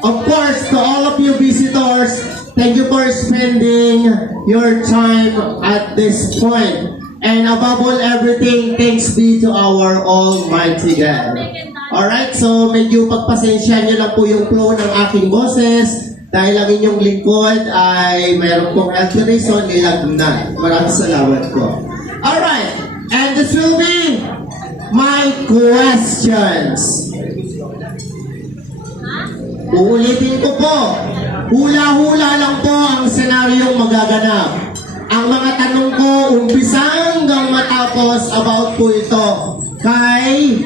of course, to all of you visitors. Thank you for spending your time at this point. And above all everything, thanks be to our Almighty God. Alright, so medyo pagpasensya nyo lang po yung flow ng aking boses dahil ang inyong lingkod ay mayroon pong health reason, nilagnan. Maraming salamat po. Alright, and this will be my questions. Uulitin ko po. Hula-hula lang po ang senaryong magaganap. Ang mga tanong ko, umpisa hanggang matapos about po ito kay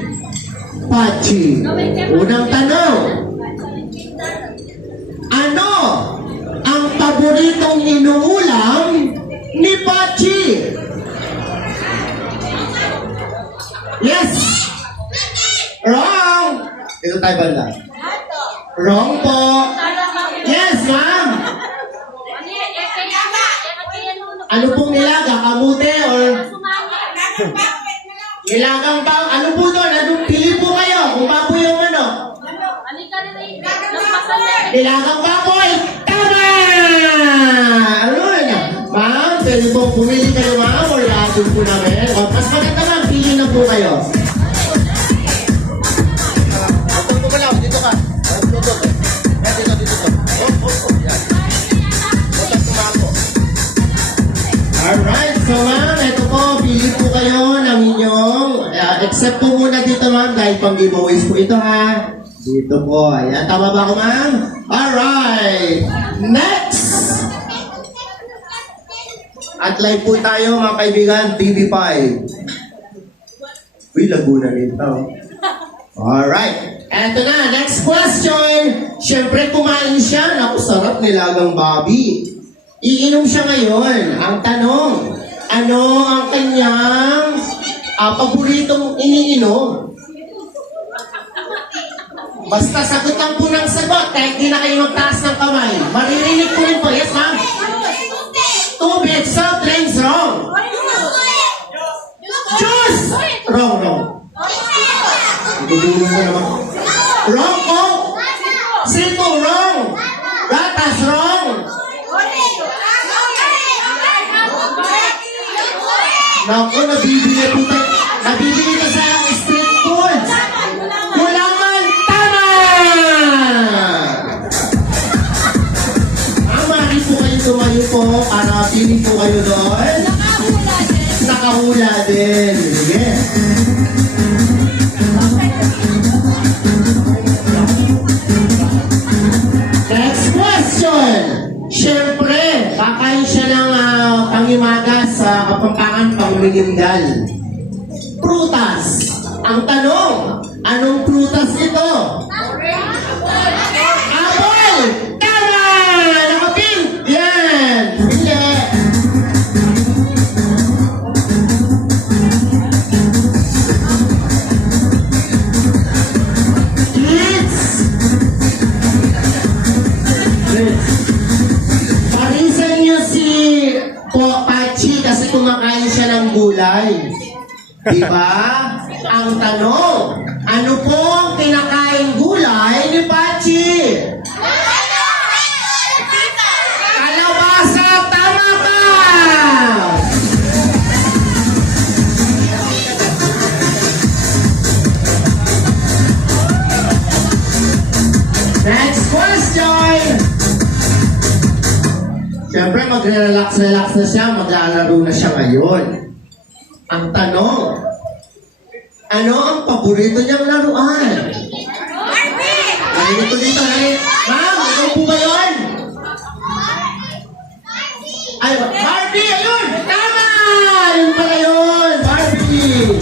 Pachi. Unang tanong, ano ang paboritong inuulam ni Pachi? Yes! Wrong! Ito tayo banda. Wrong po. Yes, ma'am. Ano pong nilaga? Kamute or... Nilagang bang? Ano po doon? Anong pili po kayo? Kung pa po yung ano? Nilagang baboy! Tama! Ano na? Ma'am, pwede po pumili kayo ma'am or lahat po namin? O, mas maganda ma'am, pili na po kayo. Dito ka lang, dito ka. Alright, so ma'am, ito po, pili po kayo ng inyong, except po muna dito ma'am, dahil pang giveaways po ito ha. Dito po, ayan, tama ba ako ma'am? Alright, next! At live po tayo mga kaibigan, TV5. Uy, Laguna nito. Alright, eto na, next question. Siyempre kumain siya, naku sarap nilagang babi. Iinom siya ngayon. Ang tanong, ano ang kanyang paboritong iniinom? Basta sagot lang po ng sagot, kahit di na kayo magtaas ng kamay. Maririnig ko rin po. Yes, ma'am? Tubig, soft drinks, wrong. Juice! Wrong, wrong. Igugulo mo naman. Wrong po. Sito, wrong. Gatas, wrong. Naku, nabibili po tayo. Nabibili ka sa street foods. Gulaman, tama! Mari po kayo tumayo po para pili po kayo doon. Nakahula din. Sige. Next question. Siyempre, kakain siya ng pangimaga sa Kapampangan, pangminindal. Prutas. Ang tanong, anong prutas ito? Apple! Tama! Nakapin! Yan! Hindi! Kids! Parisan niyo si Pachi kasi kumakain siya ng gulay. Diba? Ang tanong, ano po ang kinakain gulay ni Pachi? Kalabasa! Tama ka! Next question! Siyempre, magre-relax-relax na siya, maglalaro na siya ngayon. Ang tanong, ano ang paborito niyang laruan? Narinig ko dito, ma'am, ikaw po ba yun? Ay, Barbie! Ayun! Tama! Yun pala yun! Barbie!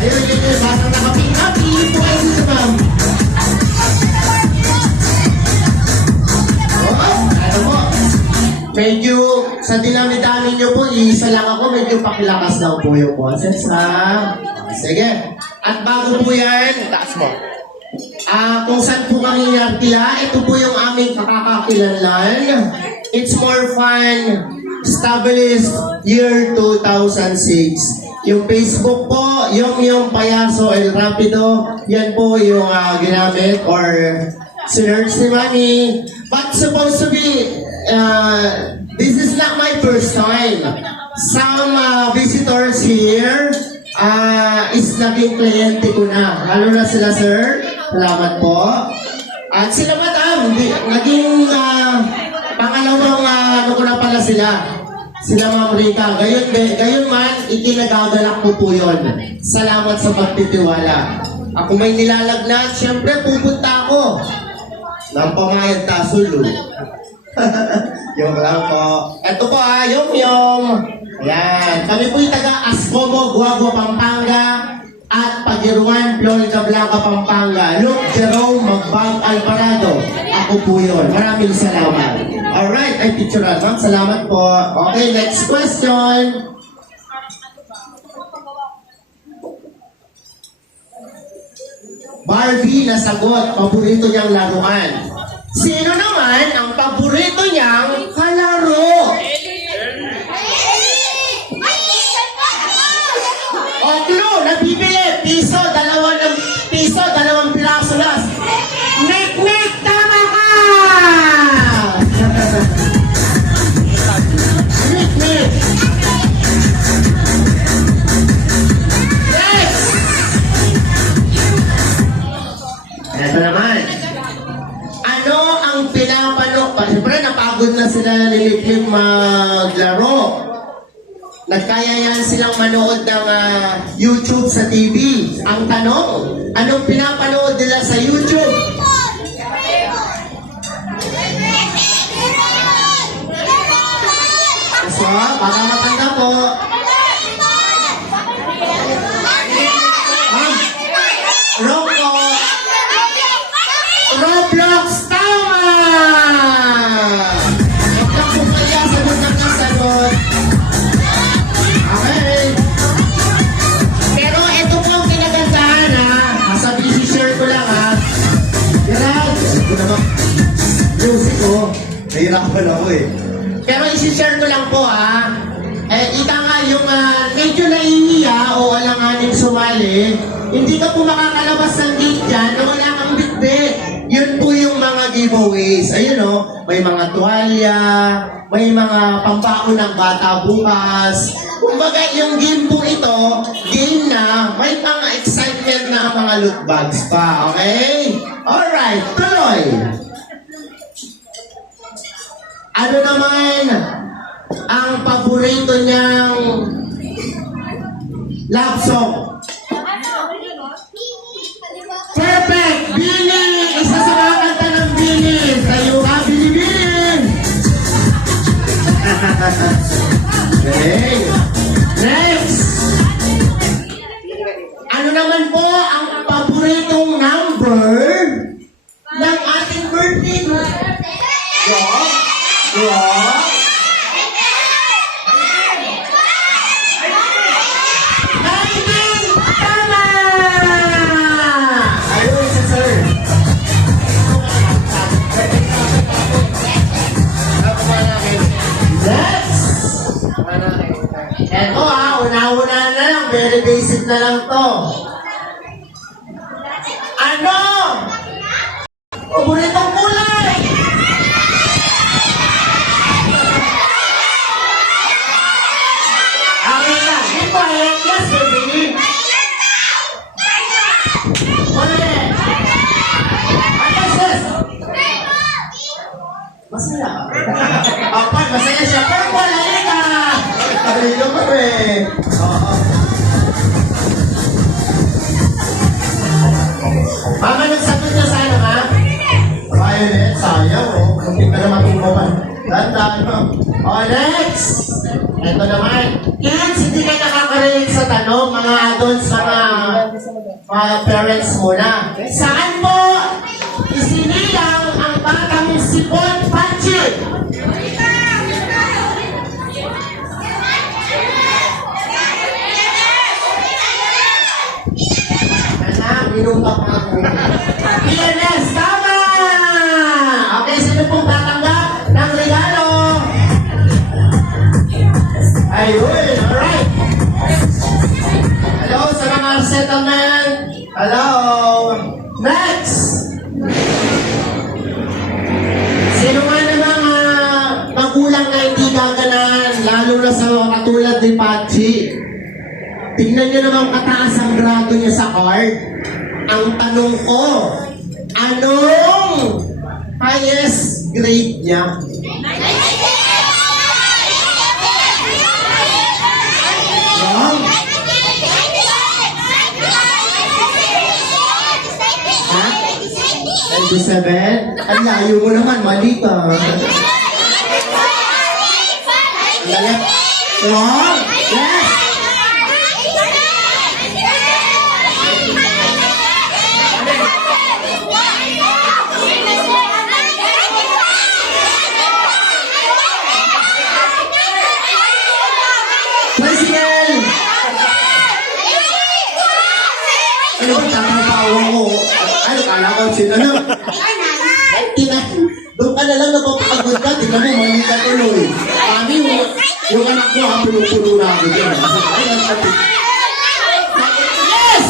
Ayun, yun, yun. Basta nakaping-happy. Ito ay dito, ma'am. Oh, ano po? Medyo, sa dinami-dami nyo po, isa lang ako, medyo pakilakas daw po yung boses, ha? Sige. At bago po yan, taas mo. Kung saan po kami nagtila, ito po yung aming kakakakilanlan. It's more fun. Established year 2006. Yung Facebook po, yung Payaso El Rapido, yan po yung ginamit or sinerge ni Mami. But supposed to be, this is not my first time. Some visitors here is naging kliyente ko na. Lalo na sila, sir. Salamat po. At sila, madam, naging pangalawang ano ko na pala sila. Sila, Ma'am Rica. Gayon man, ikinagagalak ko po yun. Salamat sa pagtitiwala. Ako may nilalagnat, syempre pupunta ako. Nang pamayag tasulo. Yung lang po. Ito po yung. Ayan. Kami po yung taga Ascomo, Guagua, Pampanga. At Pagiruan, Florida Blanca, Pampanga. Luke Jerome Magbang Alvarado. Ako po yun. Maraming salamat. Alright, ay picturean. Ma'am, salamat po. Okay, next question. Barbie na sagot, paborito niyang laruan. Sino naman ang paborito niyang kalaro? O clue, nabibili. Piso, dalawang piraso las. Nek, tama ka! Nek. Next! Ito naman. Ano ang pinapanood? Siyempre, napagod na sila niliklik maglaro. Nagkayayan silang manood ng YouTube sa TV. Ang tanong, anong pinapanood nila sa YouTube? So, baka matanda po. Rocco. Roblox, tama! Huwag po kaya sagot ng kasagot. Okay. Pero ito po ang kinagandahan Masabi, share ko lang Grabe. Ito naman. Music ko. Nahirapan ako Pero isi-share ko lang po ika nga yung medyo naiiya o alanganin sumali, hindi ka po makakalabas ng gate dyan na wala kang bitbit. Yun po yung mga giveaways. Ayun may mga tuwalya, may mga pambako ng bata bukas. Kumbaga yung game po ito, game na, may mga excitement na mga loot bags pa. Okay? Alright, tuloy! Ano naman ang paborito niyang love song? Perfect! Bini! Isa sa mga kanta ng Bini! Tayo ka, Bini! Okay. Next! Ano naman po ang paboritong number ng ating birthday? Rock? 19! Tama! Ayun si sir. Next! Eto una-una na lang. Very basic na lang to. Ano? Paboritong kulay! Okay na. Be quiet. Yes, baby. Ulit. Yes. Masaya. Apat, masaya siya. Pero wala ka. Dito pa Oo. Mama, nagsagot niya sa ano, Violet, sayang, Muntik ka na matumbakan. Dandan, next! Ito naman. Kids, hindi kayo nakaka-relate sa tanong, mga adults, mga parents muna. Saan po isinilang ang batang si Paul Pachi? Anak, minum ka pa ako. PNS, tama! Okay, sino pong tatanggap ng regalo? Ayun, alright. Hello sa mga settlement. Hello. Next. Sino nga namang magulang na hindi gaganan, lalo na sa katulad ni Pachi? Tingnan niyo naman kataas ang grado niya sa card. Ang tanong ko, anong highest grade niya? Wrong? 97? Ang layo mo naman, mali ka. Wrong? Yes! President! Ano ba tatapawang mo? Ano, kala ko sila na. Doon ka na lang napapagod ka. Tingnan mo, mali ka tuloy. Kami, yung anak mo, puno-puno na ako dyan. Yes!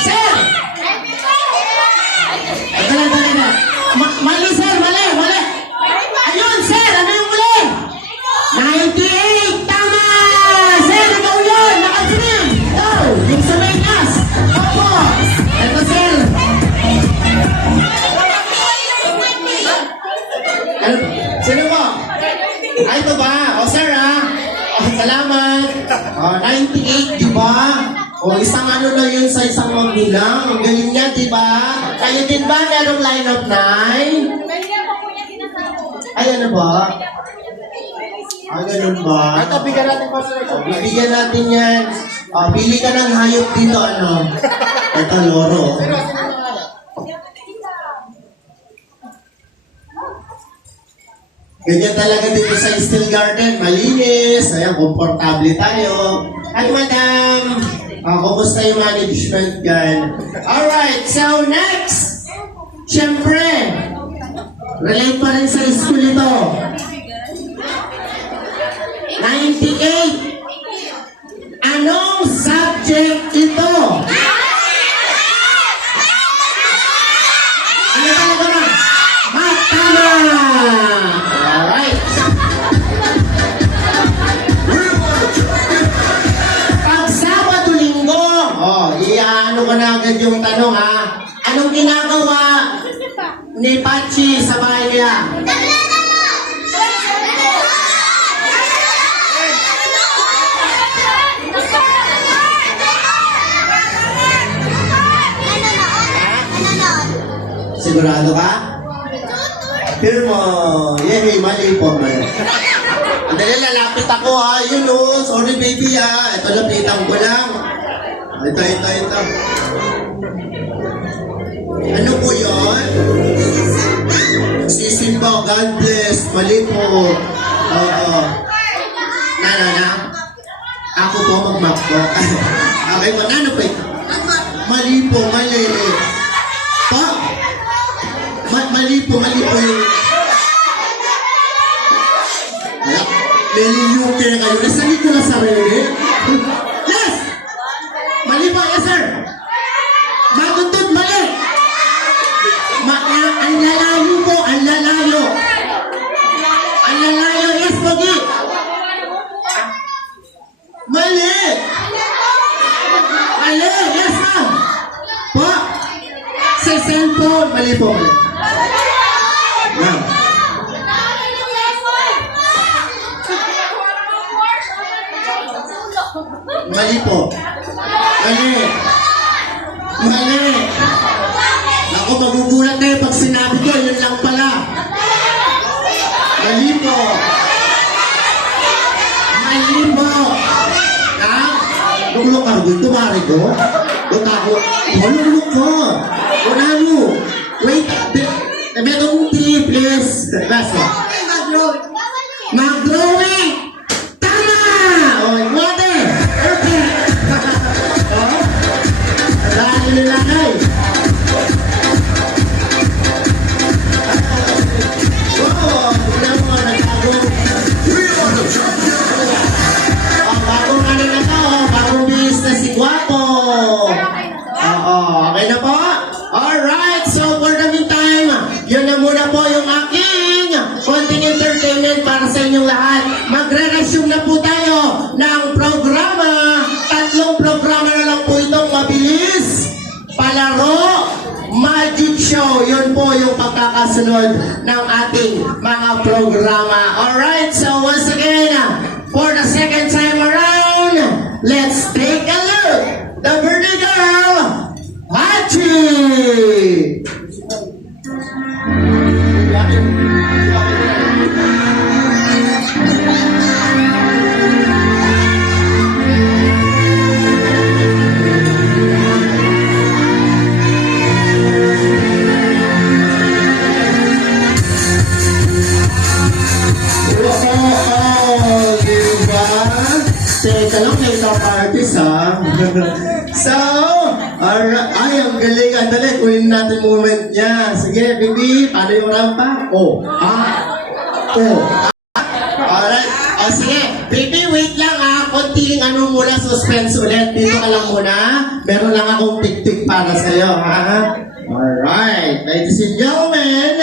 Sir! Dala. Mali, sir! Mali! Ayun, sir! Ano yung muli? 98! Tama! Sir, ikaw yun! Nakasimim! Oh, yung sa Vegas! Opo! Ito, sir! Ano? Sino mo? Ay, ito ba? O, sir, ha? O, salamat! O, 98, di ba? O, isang ano na yun sa isang magulang. Ang galing niya, di ba? Kayo din ba merong line of 9? Ay, ano ba? Ah, ganun ba? Ito, bigyan natin pa sa ito. Bibigyan natin yan. Pili ka ng hayop dito, ano? Ito, loro. Ganyan talaga dito sa Steel Garden. Malinis. Ayan, komportable tayo. Hi, madam. Kumusta yung management dyan? Alright, so next. Siyempre, relate pa rin sa school ito. 98. Anong subject ito? Ano talaga na? Tama! Alright. Pag Sabado Linggo, iaano ko na agad yung tanong, ha? Anong ginagawa ni Pachi sa bahay niya? Sigurado ka? Pero mo, yehey, mali po man. Andali, lalapit ako ha. Yun o, sorry baby ha. Ito, lapitan ko lang. Ito. Ano po yun? Sisimba, God bless. Mali po. Oo. Na. Ako po mag-map po. Okay po, nano po ito? Mali po, mali. Pa? Mali po yung... Leliyuke kayo. Nasali ko na sarili. Yes! Mali po, yes sir. Maguntod, mali. Ang lalayo po, ang lalayo. Ang lalayo, yes, pogi. Mali. Yes ma'am. Po. Sa cellphone, mali po. Ma'am. Mali po. Mali. Ako, magugulat na pag sinabi ko, yun lang pala. Mali po. Alin mo? Ha? Luklok ka rin, tumari ko? Buta ko, luklok ko. Unano? Wait, meron mong 3, please. Last one. Mag-drawing! Tama! O, water! Okay. O? Dahil nilagay. Wow! Tignan mo, nagbago. Bagong ano na to, bagong business si Guapo. Oo, okay na po? Alright, so for the meantime, yun na muna po yung aking konting entertainment para sa inyong lahat. Magre-resume na po tayo ng programa. 3 programa na lang po itong mabilis. Palaro, magic show. Yun po yung pagkakasunod ng ating mga programa. Alright, so once again, for the second time around, let's take a look. The birthday girl, Hachi! Teka lang, makeup artist ha. So, ay, ang galing. Andali, kunin natin moment niya. Sige, baby, paano yung rampa? Oh, alright. O sige, baby, wait lang ha. Konting ano muna, suspense ulit. Dito ka lang muna. Meron lang akong tik-tik para sa'yo, ha? Alright, ladies and gentlemen.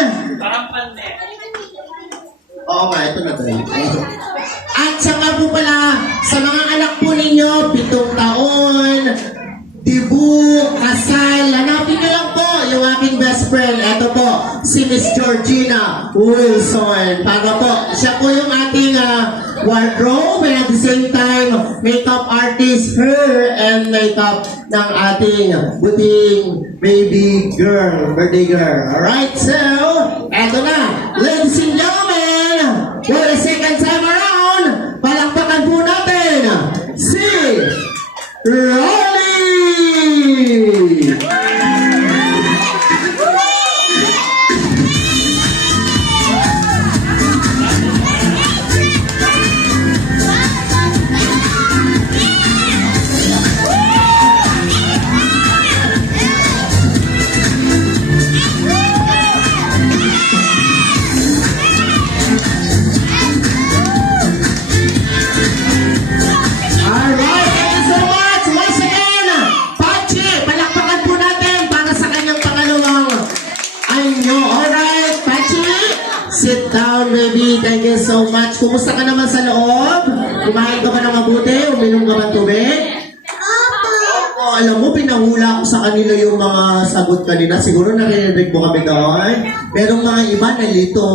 Oo nga, ito na tayo. At saka po pala, sa mga anak po ninyo, 7 taon, debut, kasal, hanapin nyo lang po yung aking best friend. Ito po, si Miss Georgina Wilson. Para po, siya po yung ating wardrobe and at the same time, makeup artist, hair and makeup ng ating buting baby girl, birthday girl. Alright, so, eto na, ladies and gentlemen, for the second time around, palakpakan po natin si Rolly! Alright, thank you so much! Once again, Pachi, palakpakan po natin para sa kanyang pangalawang anyo. Alright, Pachi, sit down baby. Thank you so much. Kumusta ka naman sa loob? Kumain ka ba ng mabuti? Uminom ka ba ng tubig? Oo, alam mo, pinahula ko sa kanila yung mga sagot kanina. Siguro narinig mo kami doon. Merong mga iba nalito.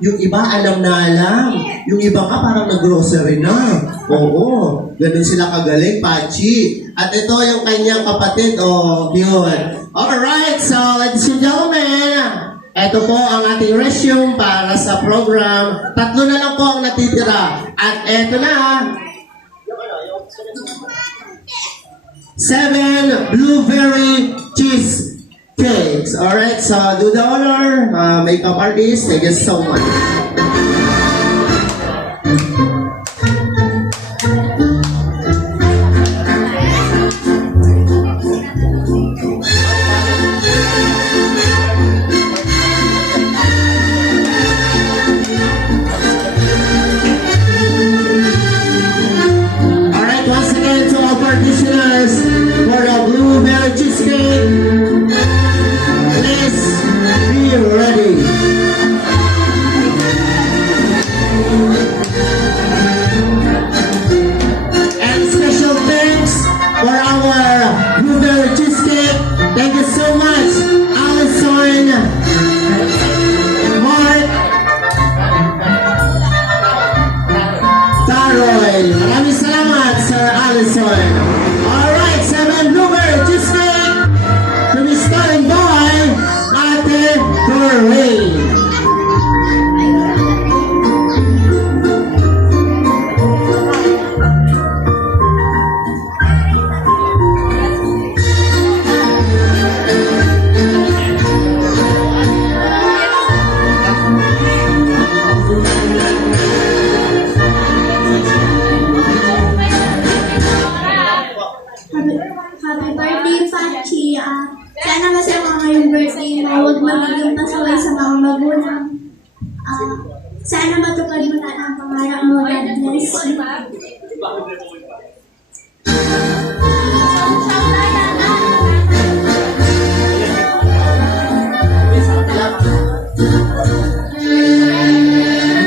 Yung iba alam na alam. Yung iba ka parang nag-grocery na. Oo, ganun sila kagaling, Pachi. At ito yung kanyang kapatid. Oh, cute. Alright, so ladies and gentlemen, ito po ang ating resume para sa program. 3 na lang po ang natitira. At ito na, 7 blueberry cheese cakes. Alright, so do the honor, makeup artist. Thank you so much. Alright, once again to all participants for the blueberry cheesecake, please be ready. And special thanks for our blueberry cheesecake. Thank you so much, Allison, Mark, Taroy. Maraming salamat, Sir Allison. Alright, 7 blueberry cheesecake to be starting by Ate Doreen. Pachi. Sana masaya ka ngayong birthday mo. Huwag magiging pasaway sa mga magulang. Sana matupad mo na ang pangarap mo. God bless you.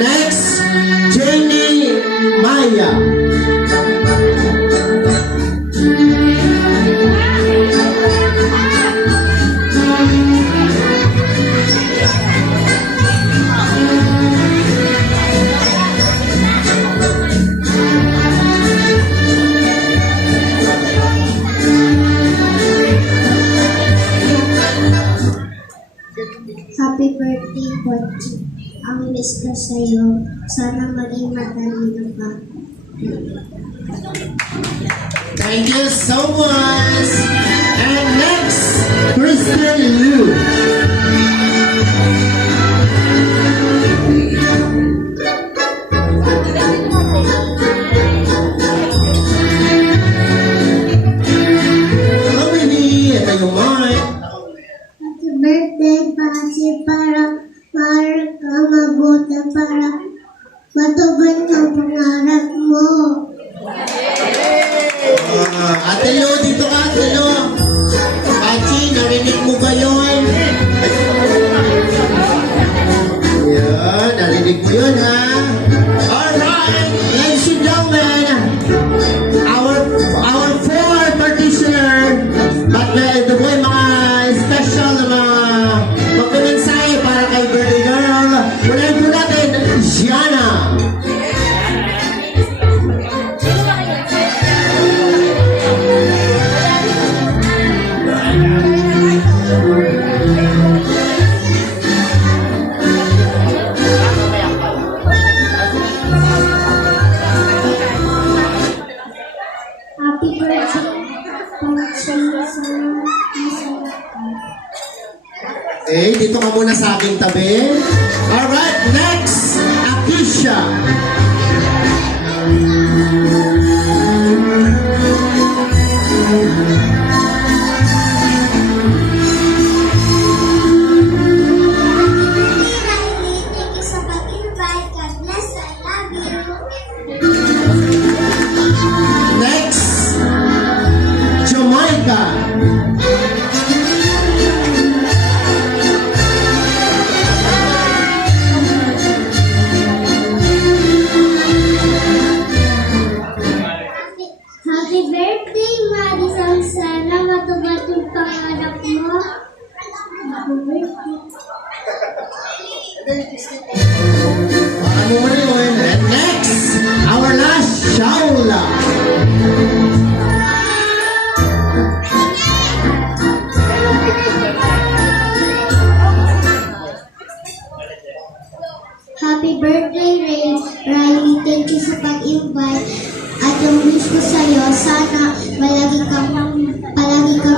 Next, Jenny Maya. Happy birthday, Pachi. Ang miss ko sa'yo. Sana maging matalino ka. Thank you so much. And next, Kristen Liu. Hello, baby. Ito yung mic. Happy birthday, Pachi. Para ka mabuti. Para matupad ang pangarap mo. Ate Lo, dito ka, Ate Lo. Pachi, narinig mo ba yun? Yan, narinig mo yun, ha? Alright, ladies and gentlemen, our four partitioner, but ito po yung mga special na mga magkumensahe para kay birthday girl. Unahin po natin, Gianna. Happy birthday, Pachi. Sana masaya ka. Okay, dito ka muna sa aking tabi. Alright, next, Akisha. Thank you sa pag-invite. God bless. I love you. Next, Jamaica. Happy birthday, Madison. Sana matupad yung pangarap mo. Happy birthday. Ano mo yun? And next, our last, Shaula. Happy birthday, Riley. Thank you sa pag-invite. At yung wish ko sa'yo, sana palagi kang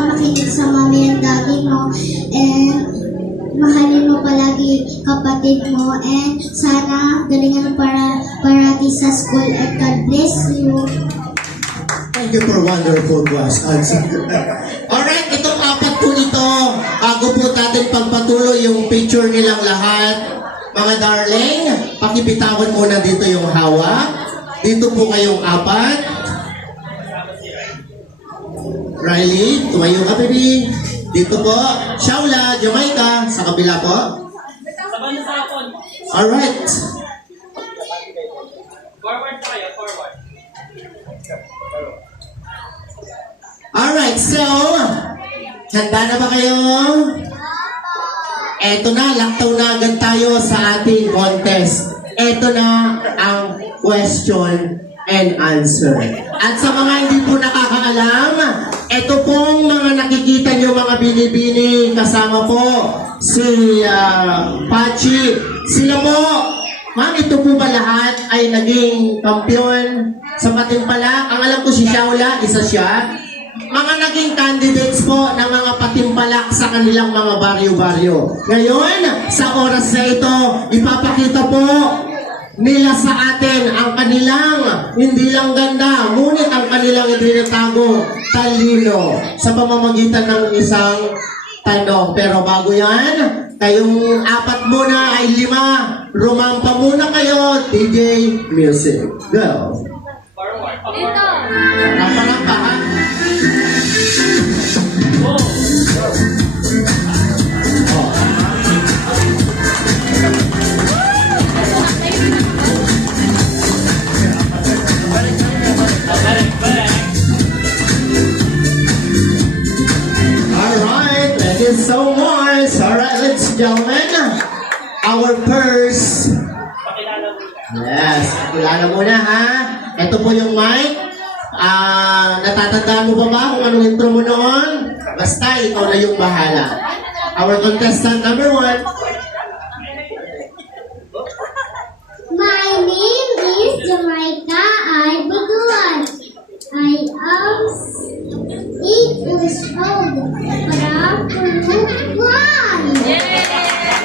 makinig sa mami and daddy mo. And mahalin mo palagi kapatid mo. And sana galingan mo parati sa school. And God bless you. Thank you for wonderful answer. Alright, itong apat po ito, bago po natin pagpatuloy yung picture nilang lahat, mga darling, pakibitawan muna dito yung hawak. Dito po kayong apat. Riley, tumayo ka, baby. Dito po, Shaula, Jamaica, sa kabila po. Alright. Forward pa kayo, forward. Alright, so, handa na ba kayo? Eto na, laktaw na agad tayo sa ating contest. Eto na ang question and answer. At sa mga hindi po nakakaalam, eto pong mga nakikita nyo mga binibini, kasama po si Pachi. Sila po, ma'am, ito po ba lahat ay naging kampiyon sa Patimpalak? Ang alam ko si Shaula, isa siya. Mga naging candidates po ng mga Patimpalak sa kanilang mga baryo-baryo. Ngayon, sa oras na ito, ipapakita po nila sa atin ang kanilang hindi lang ganda, ngunit ang kanilang hindi tinatago talino sa pamamagitan ng isang tanong. Pero bago yan, kayong apat muna ay 5. Rumampa muna kayo, DJ Music. Go! Rampa-rampa ha? Alright, thank you so much. Alright, ladies and gentlemen, our purse. Yes, kilala muna ha. Ito po yung mic. Natatandaan mo ba kung anong intro mo noon? Basta, ikaw na yung bahala. Our contestant number 1. My name is Jamaica Ibaduan. I am 8 years old. From Pulupan.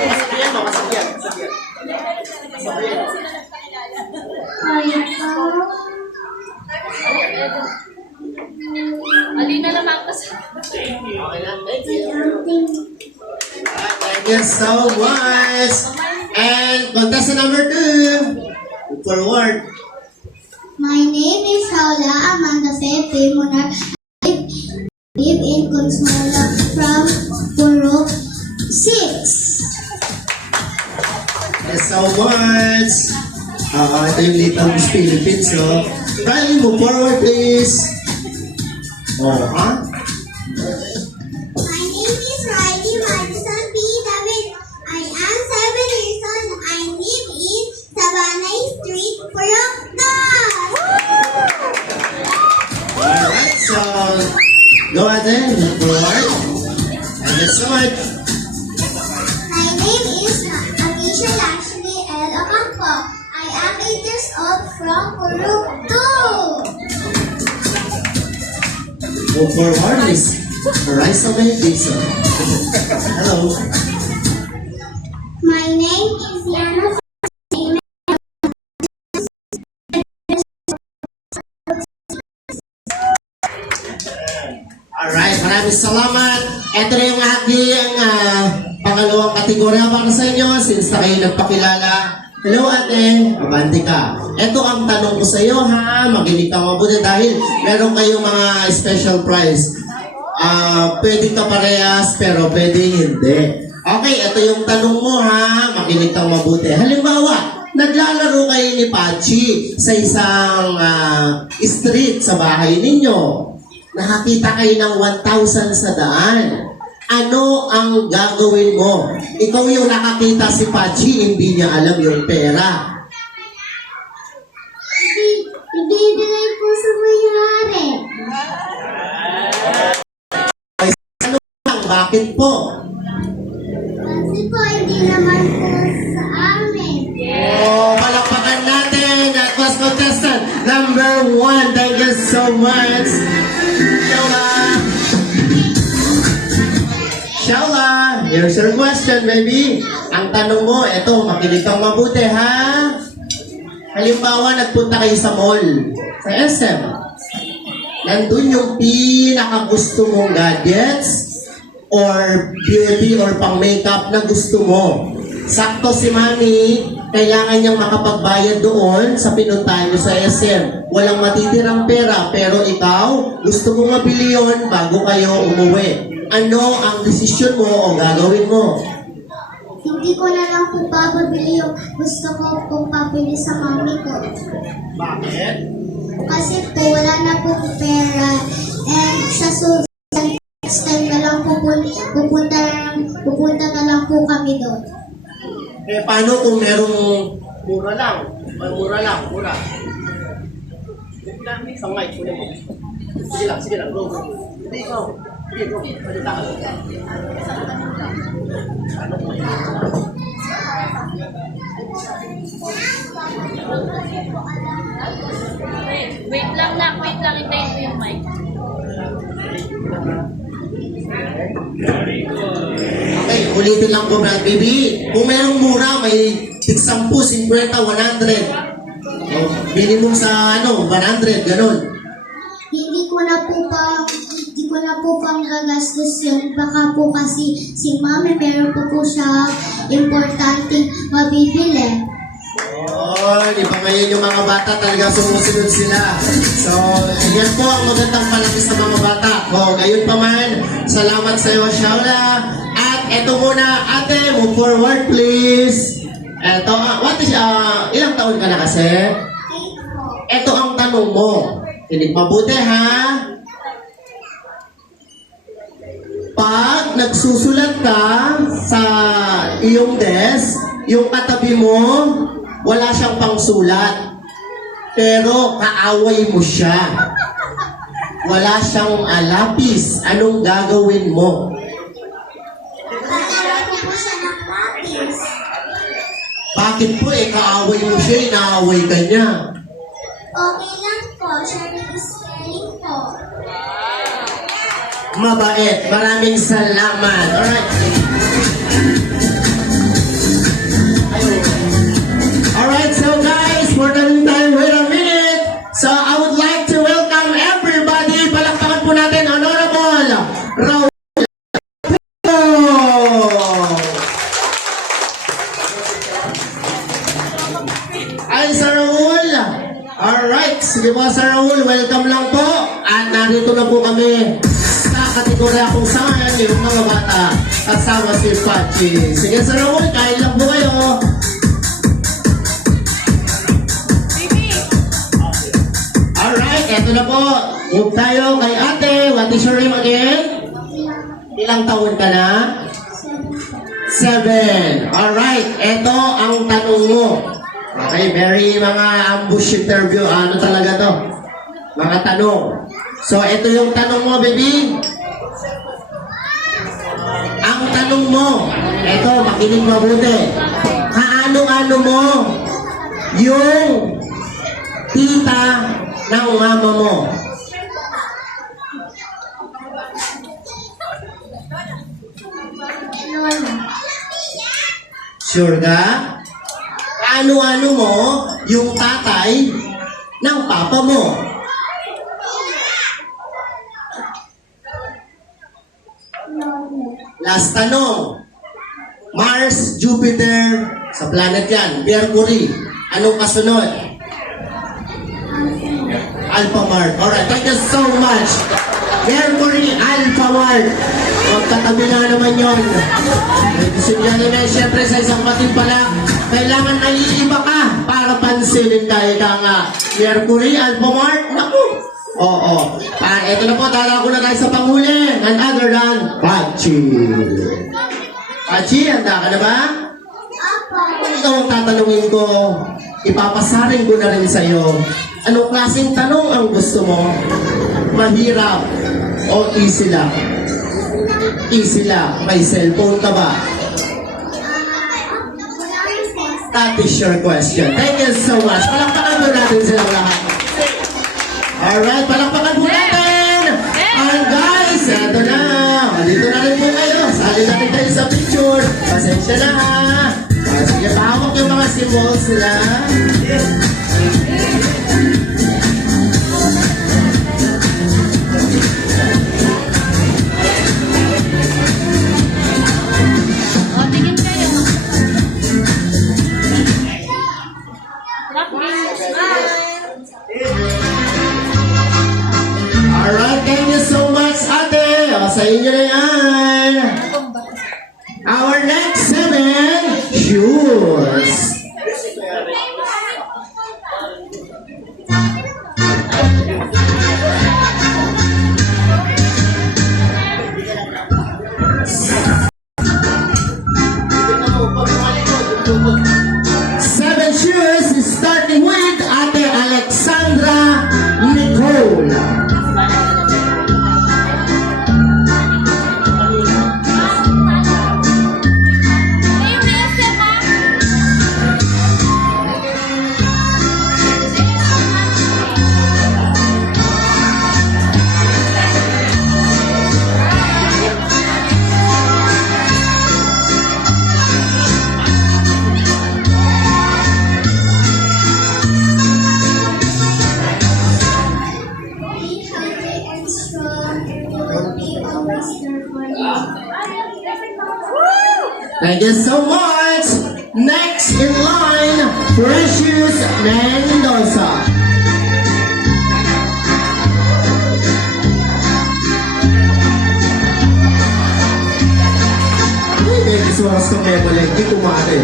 Sabihan mo, sabihan. I am... Alina naman kasi. Thank you so much. And contestant number 2. Forward. My name is Shaula Amanda Pepe Munar. I live in Consuelo from Puro 6. Thank you so much. Ito yung Little Miss Philippines, so. Rally mo forward, please. Ha? My name is Riley Madison P. David. I am 7 years old. I live in Sabana Street, Purokdo. Alright, so go ahead, forward. Thank you so much. My name is Anisha Lashley L. Ocampo. I am 8 years old from Purokdo. Go forward, Miss Raisa Benediction. Hello. My name is Yana. Alright, maraming salamat. Ito na yung aking pangalawang kategorya para sa inyo since na kayo nagpakilala. Hello ate, abante ka. Ito ang tanong ko sa iyo ha, makinig ka mabuti dahil meron kayong mga special prize. Pwede ka parehas pero pwede hindi. Okay, ito yung tanong mo ha, makinig ka mabuti. Halimbawa, naglalaro kayo ni Pachi sa isang street sa bahay ninyo. Nakakita kayo ng 1,000 sa daan. Ano ang gagawin mo? Ikaw yung nakakita si Pachi, hindi niya alam yung pera. Ibibigay po sa mayari. Bakit po? Kasi po, hindi naman po sa amin. Oh, palakpakan natin. That was contestant number 1. Thank you so much. Shaula, here's your question, baby. Ang tanong mo, eto, makinig kang mabuti, ha? Halimbawa, nagpunta kayo sa mall, sa SM. Nandun yung pinakagusto mong gadgets or beauty or pang makeup na gusto mo. Sakto si mami, kailangan niyang makapagbayad doon sa pinuntahan niyo sa SM. Walang matitirang pera, pero ikaw, gusto mong mabili yun bago kayo umuwi. Ano ang desisyon mo o gagawin mo? Hindi ko na lang po papabili yung gusto ko pong pabili sa mami ko. Bakit? Kasi po, wala na po pera. And sa next time na lang po pupunta na lang po kami doon. Eh, paano kung merong mura lang? Mura lang, mura. Isang mic, kunin mo. Sige lang, go. Hindi, go. Sige, go. Salita ka. Wait lang, hintayin ko yung mic. Okay, ulitin lang po, Brad Baby. Kung merong mura, may 10, 50, 100. Minimum sa 100, ganun. Hindi di ko na po pang gagastos yun. Baka po kasi si Mami meron po siya importanteng mabibili. Oh, di ba ngayon yung mga bata talaga sumusunod sila. So, yan po ang magandang palaki sa mga bata. Oh, gayon pa man, salamat sa iyo, Shaula. At eto muna, ate, move forward please. Eto, ilang taon ka na kasi? Eto ang tanong mo. Tinig mabuti ha. Pag nagsusulat ka sa iyong desk, yung katabi mo, wala siyang pangsulat. Pero kaaway mo siya. Wala siyang lapis. Anong gagawin mo? Kailangan ko po siya ng lapis. Bakit po kaaway mo siya, inaaway ka niya? Okay lang po, sharing is caring po. Mabait. Maraming salamat. Alright. Alright, so guys, for the meantime, wait a minute. So I would like to welcome everybody. Palakpakan po natin, Honorable Raul. Ay, Sir Raul. Alright, sige po, Sir Raul, welcome lang po. At narito na po kami sa kategorya kung saan yung mga bata kasama si Pachi. Sige, Sir Raul, kain lang po kayo. Alright, eto na po. Move tayo kay ate. What is your name again? Ilang taon ka na? 7. Alright, eto ang tanong mo. Okay, very mga ambush interview. Ano talaga to? Mga tanong. So, ito yung tanong mo, baby. Ang tanong mo, eto, makinig mabuti. Kaano-ano mo yung tita ng mama mo? Sure ka? Ano-ano mo yung tatay ng papa mo? Last tanong. Mars, Jupiter, sa planet yan. Mercury. Anong kasunod? Alpha Mart. Alright, thank you so much. Mercury, Alpha Mart. Magkatabi na naman yun. Sinigyan na siyempre sa isang pating pala, kailangan naiiba ka para pansinin tayo ka nga. Mercury, Alpha Mart, naku. Oo. Ito na po, tala ko na tayo sa panghuli. None other than Pachi. Pachi, handa ka na ba? Ikaw ang tatanungin ko. Ipapasarin ko na rin sa'yo. Anong klaseng tanong ang gusto mo? Mahirap o easy lang? Easy lang. May cellphone ka ba? That is your question. Thank you so much. Palakpakan po natin silang lahat. Alright, palakpakan po natin! And guys, eto na. Dito na rin po kayo. Sali natin kayo sa picture. Pasensya na ha. Sige, pahawak yung mga symbols nila. Alright, thank you so much, ate. Sa inyo na yan. Our next 7 shoes. Seven shoes starting with Ate Alexandra Nicole. strong. We will be always there for you. Thank you so much. Next in line, Precious Mendoza. May suwaras ka kaya pala, hindi kumate.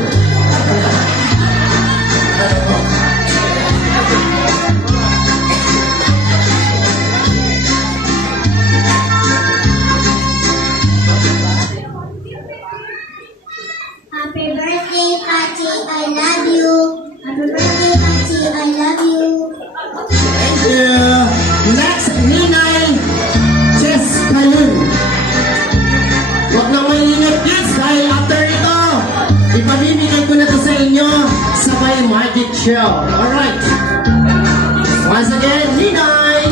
Happy birthday, Pachi, I love you. Happy birthday, Pachi, I love you. Thank you. Next, Ninay Jess Kalun. Huwag na maingat kids dahil after ito, ipamimigay ko na to sa inyo sa may magic show. Alright. Once again, Ninay.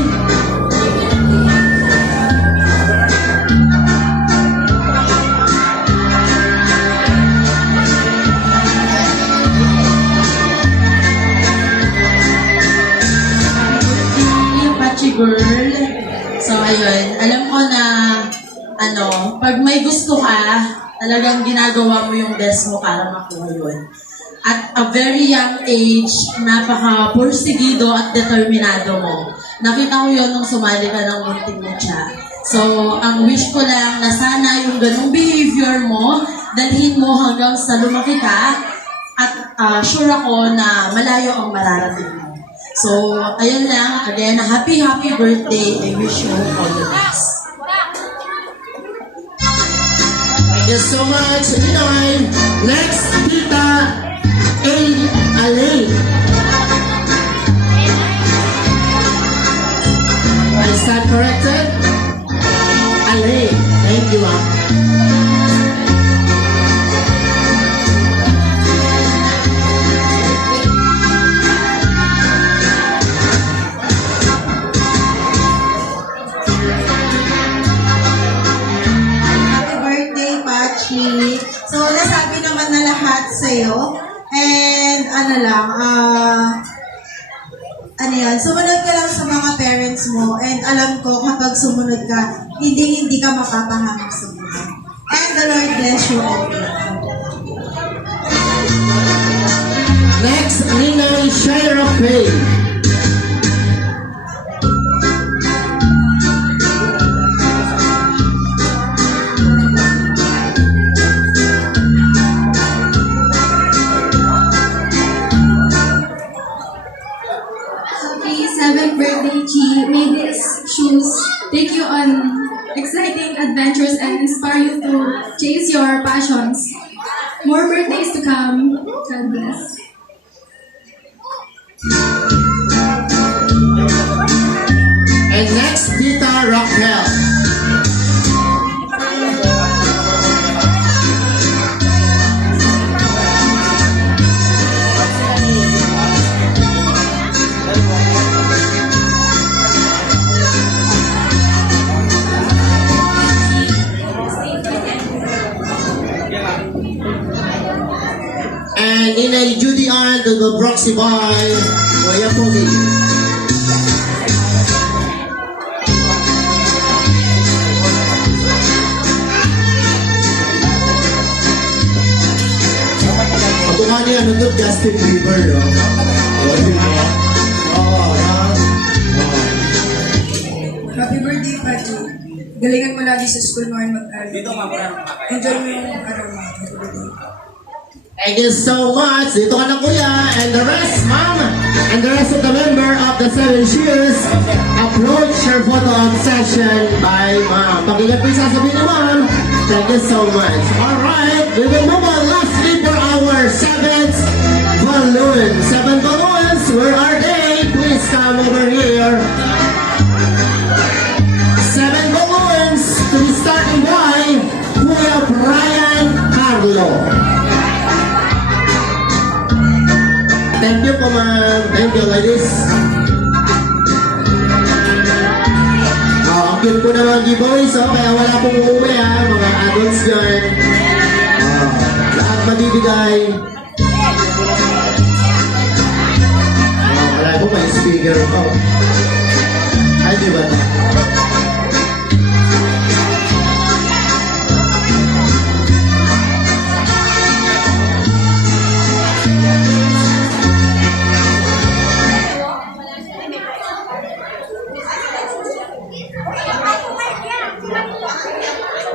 Pachi girl. So, ayun. Alam ko na, pag may gusto ka, talagang ginagawa mo yung best mo para makuha yun. At a very young age, napaka-porsigido at determinado mo. Nakita ko yun nung sumali ka ng Munting Mucha. So, ang wish ko lang na sana yung ganung behavior mo, dalhin mo hanggang sa lumaki ka, at sure ako na malayo ang mararating mo. So, ayun lang. Again, happy birthday. I wish you all the best. Thank you so much, Ninay. Next, Tita Ale. Is that corrected? Ale. Thank you, ma'am. Happy birthday, Pachi. So, nasabi naman na lahat sa'yo. And, sumunod ka lang sa mga parents mo. And alam ko, kapag sumunod ka, hindi ka mapapahamak sa buhay. And the Lord bless you all. Next, Ninay Shira Faye. Happy 7th birthday, Chi. May these shoes take you on exciting adventures and inspire you to chase your passions. More birthdays to come. God bless. And next, Tita Raquel. And Ninay Judy Ann to the Broxy by Kuya Pogi. Patukan niya, nandun Justin Bieber, no? Happy birthday, Pachi. Galingan mo lagi sa school mo and mag-aral. Enjoy mo yung araw mo. Happy birthday. Thank you so much. Dito ka na, Kuya. And the rest, Ma'am. And the rest of the member of the 7 Cheers, approach your photo op session by Ma'am. Pakigat po yung sasabihin ni Ma'am. Thank you so much. Alright, we will move on lastly for our 7th balloon. 7 balloons, where are they? Please come over here. 7 balloons to be starting by Kuya Brian Carlo. Thank you po, ma'am. Thank you, ladies. Ang cute po na mga giveaways, kaya wala pong uuwi, mga adults dyan. Lahat mabibigay. Wala po, may speaker po. Ay, di ba?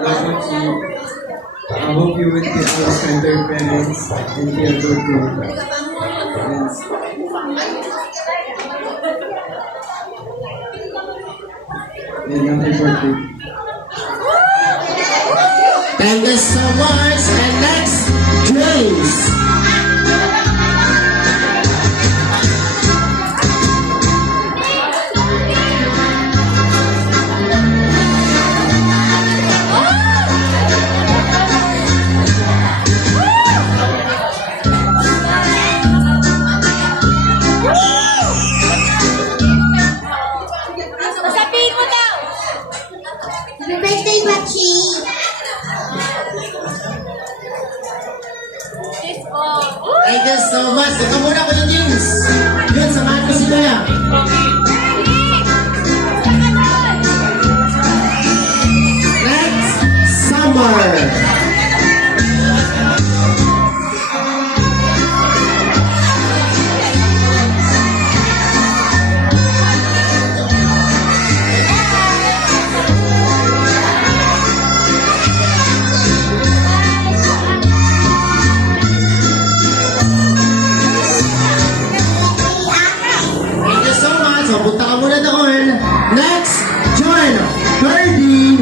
love you, Chi. I hope you will be always kind to your parents and be a good girl. Yes. And happy birthday. Thank you so much. And next, James. Happy birthday, Pachi! Thank you so much. Ito muna ko yung James. Yun, samahan ko sila yan. Next, Summer. Thank you so much. So, punta ka muna doon. Next, John. Birdie.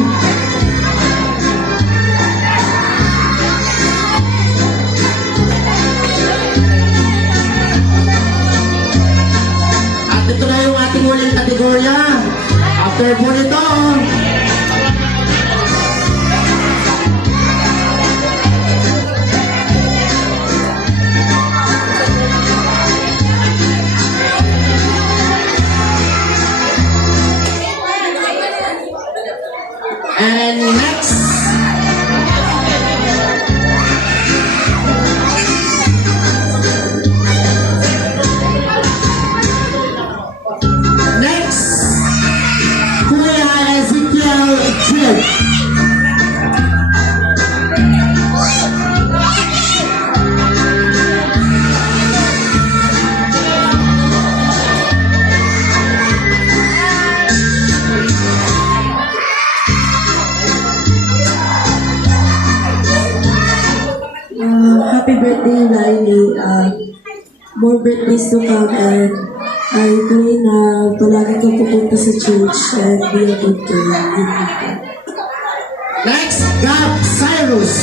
At ito na yung ating huling kategorya. After po nito, and next, Kuya Ezekiel Jib. Happy birthday, Riley. More birthdays to come, and I pray na palagi kang pupunta sa church and be a good girl. Next, Gab Cyrus.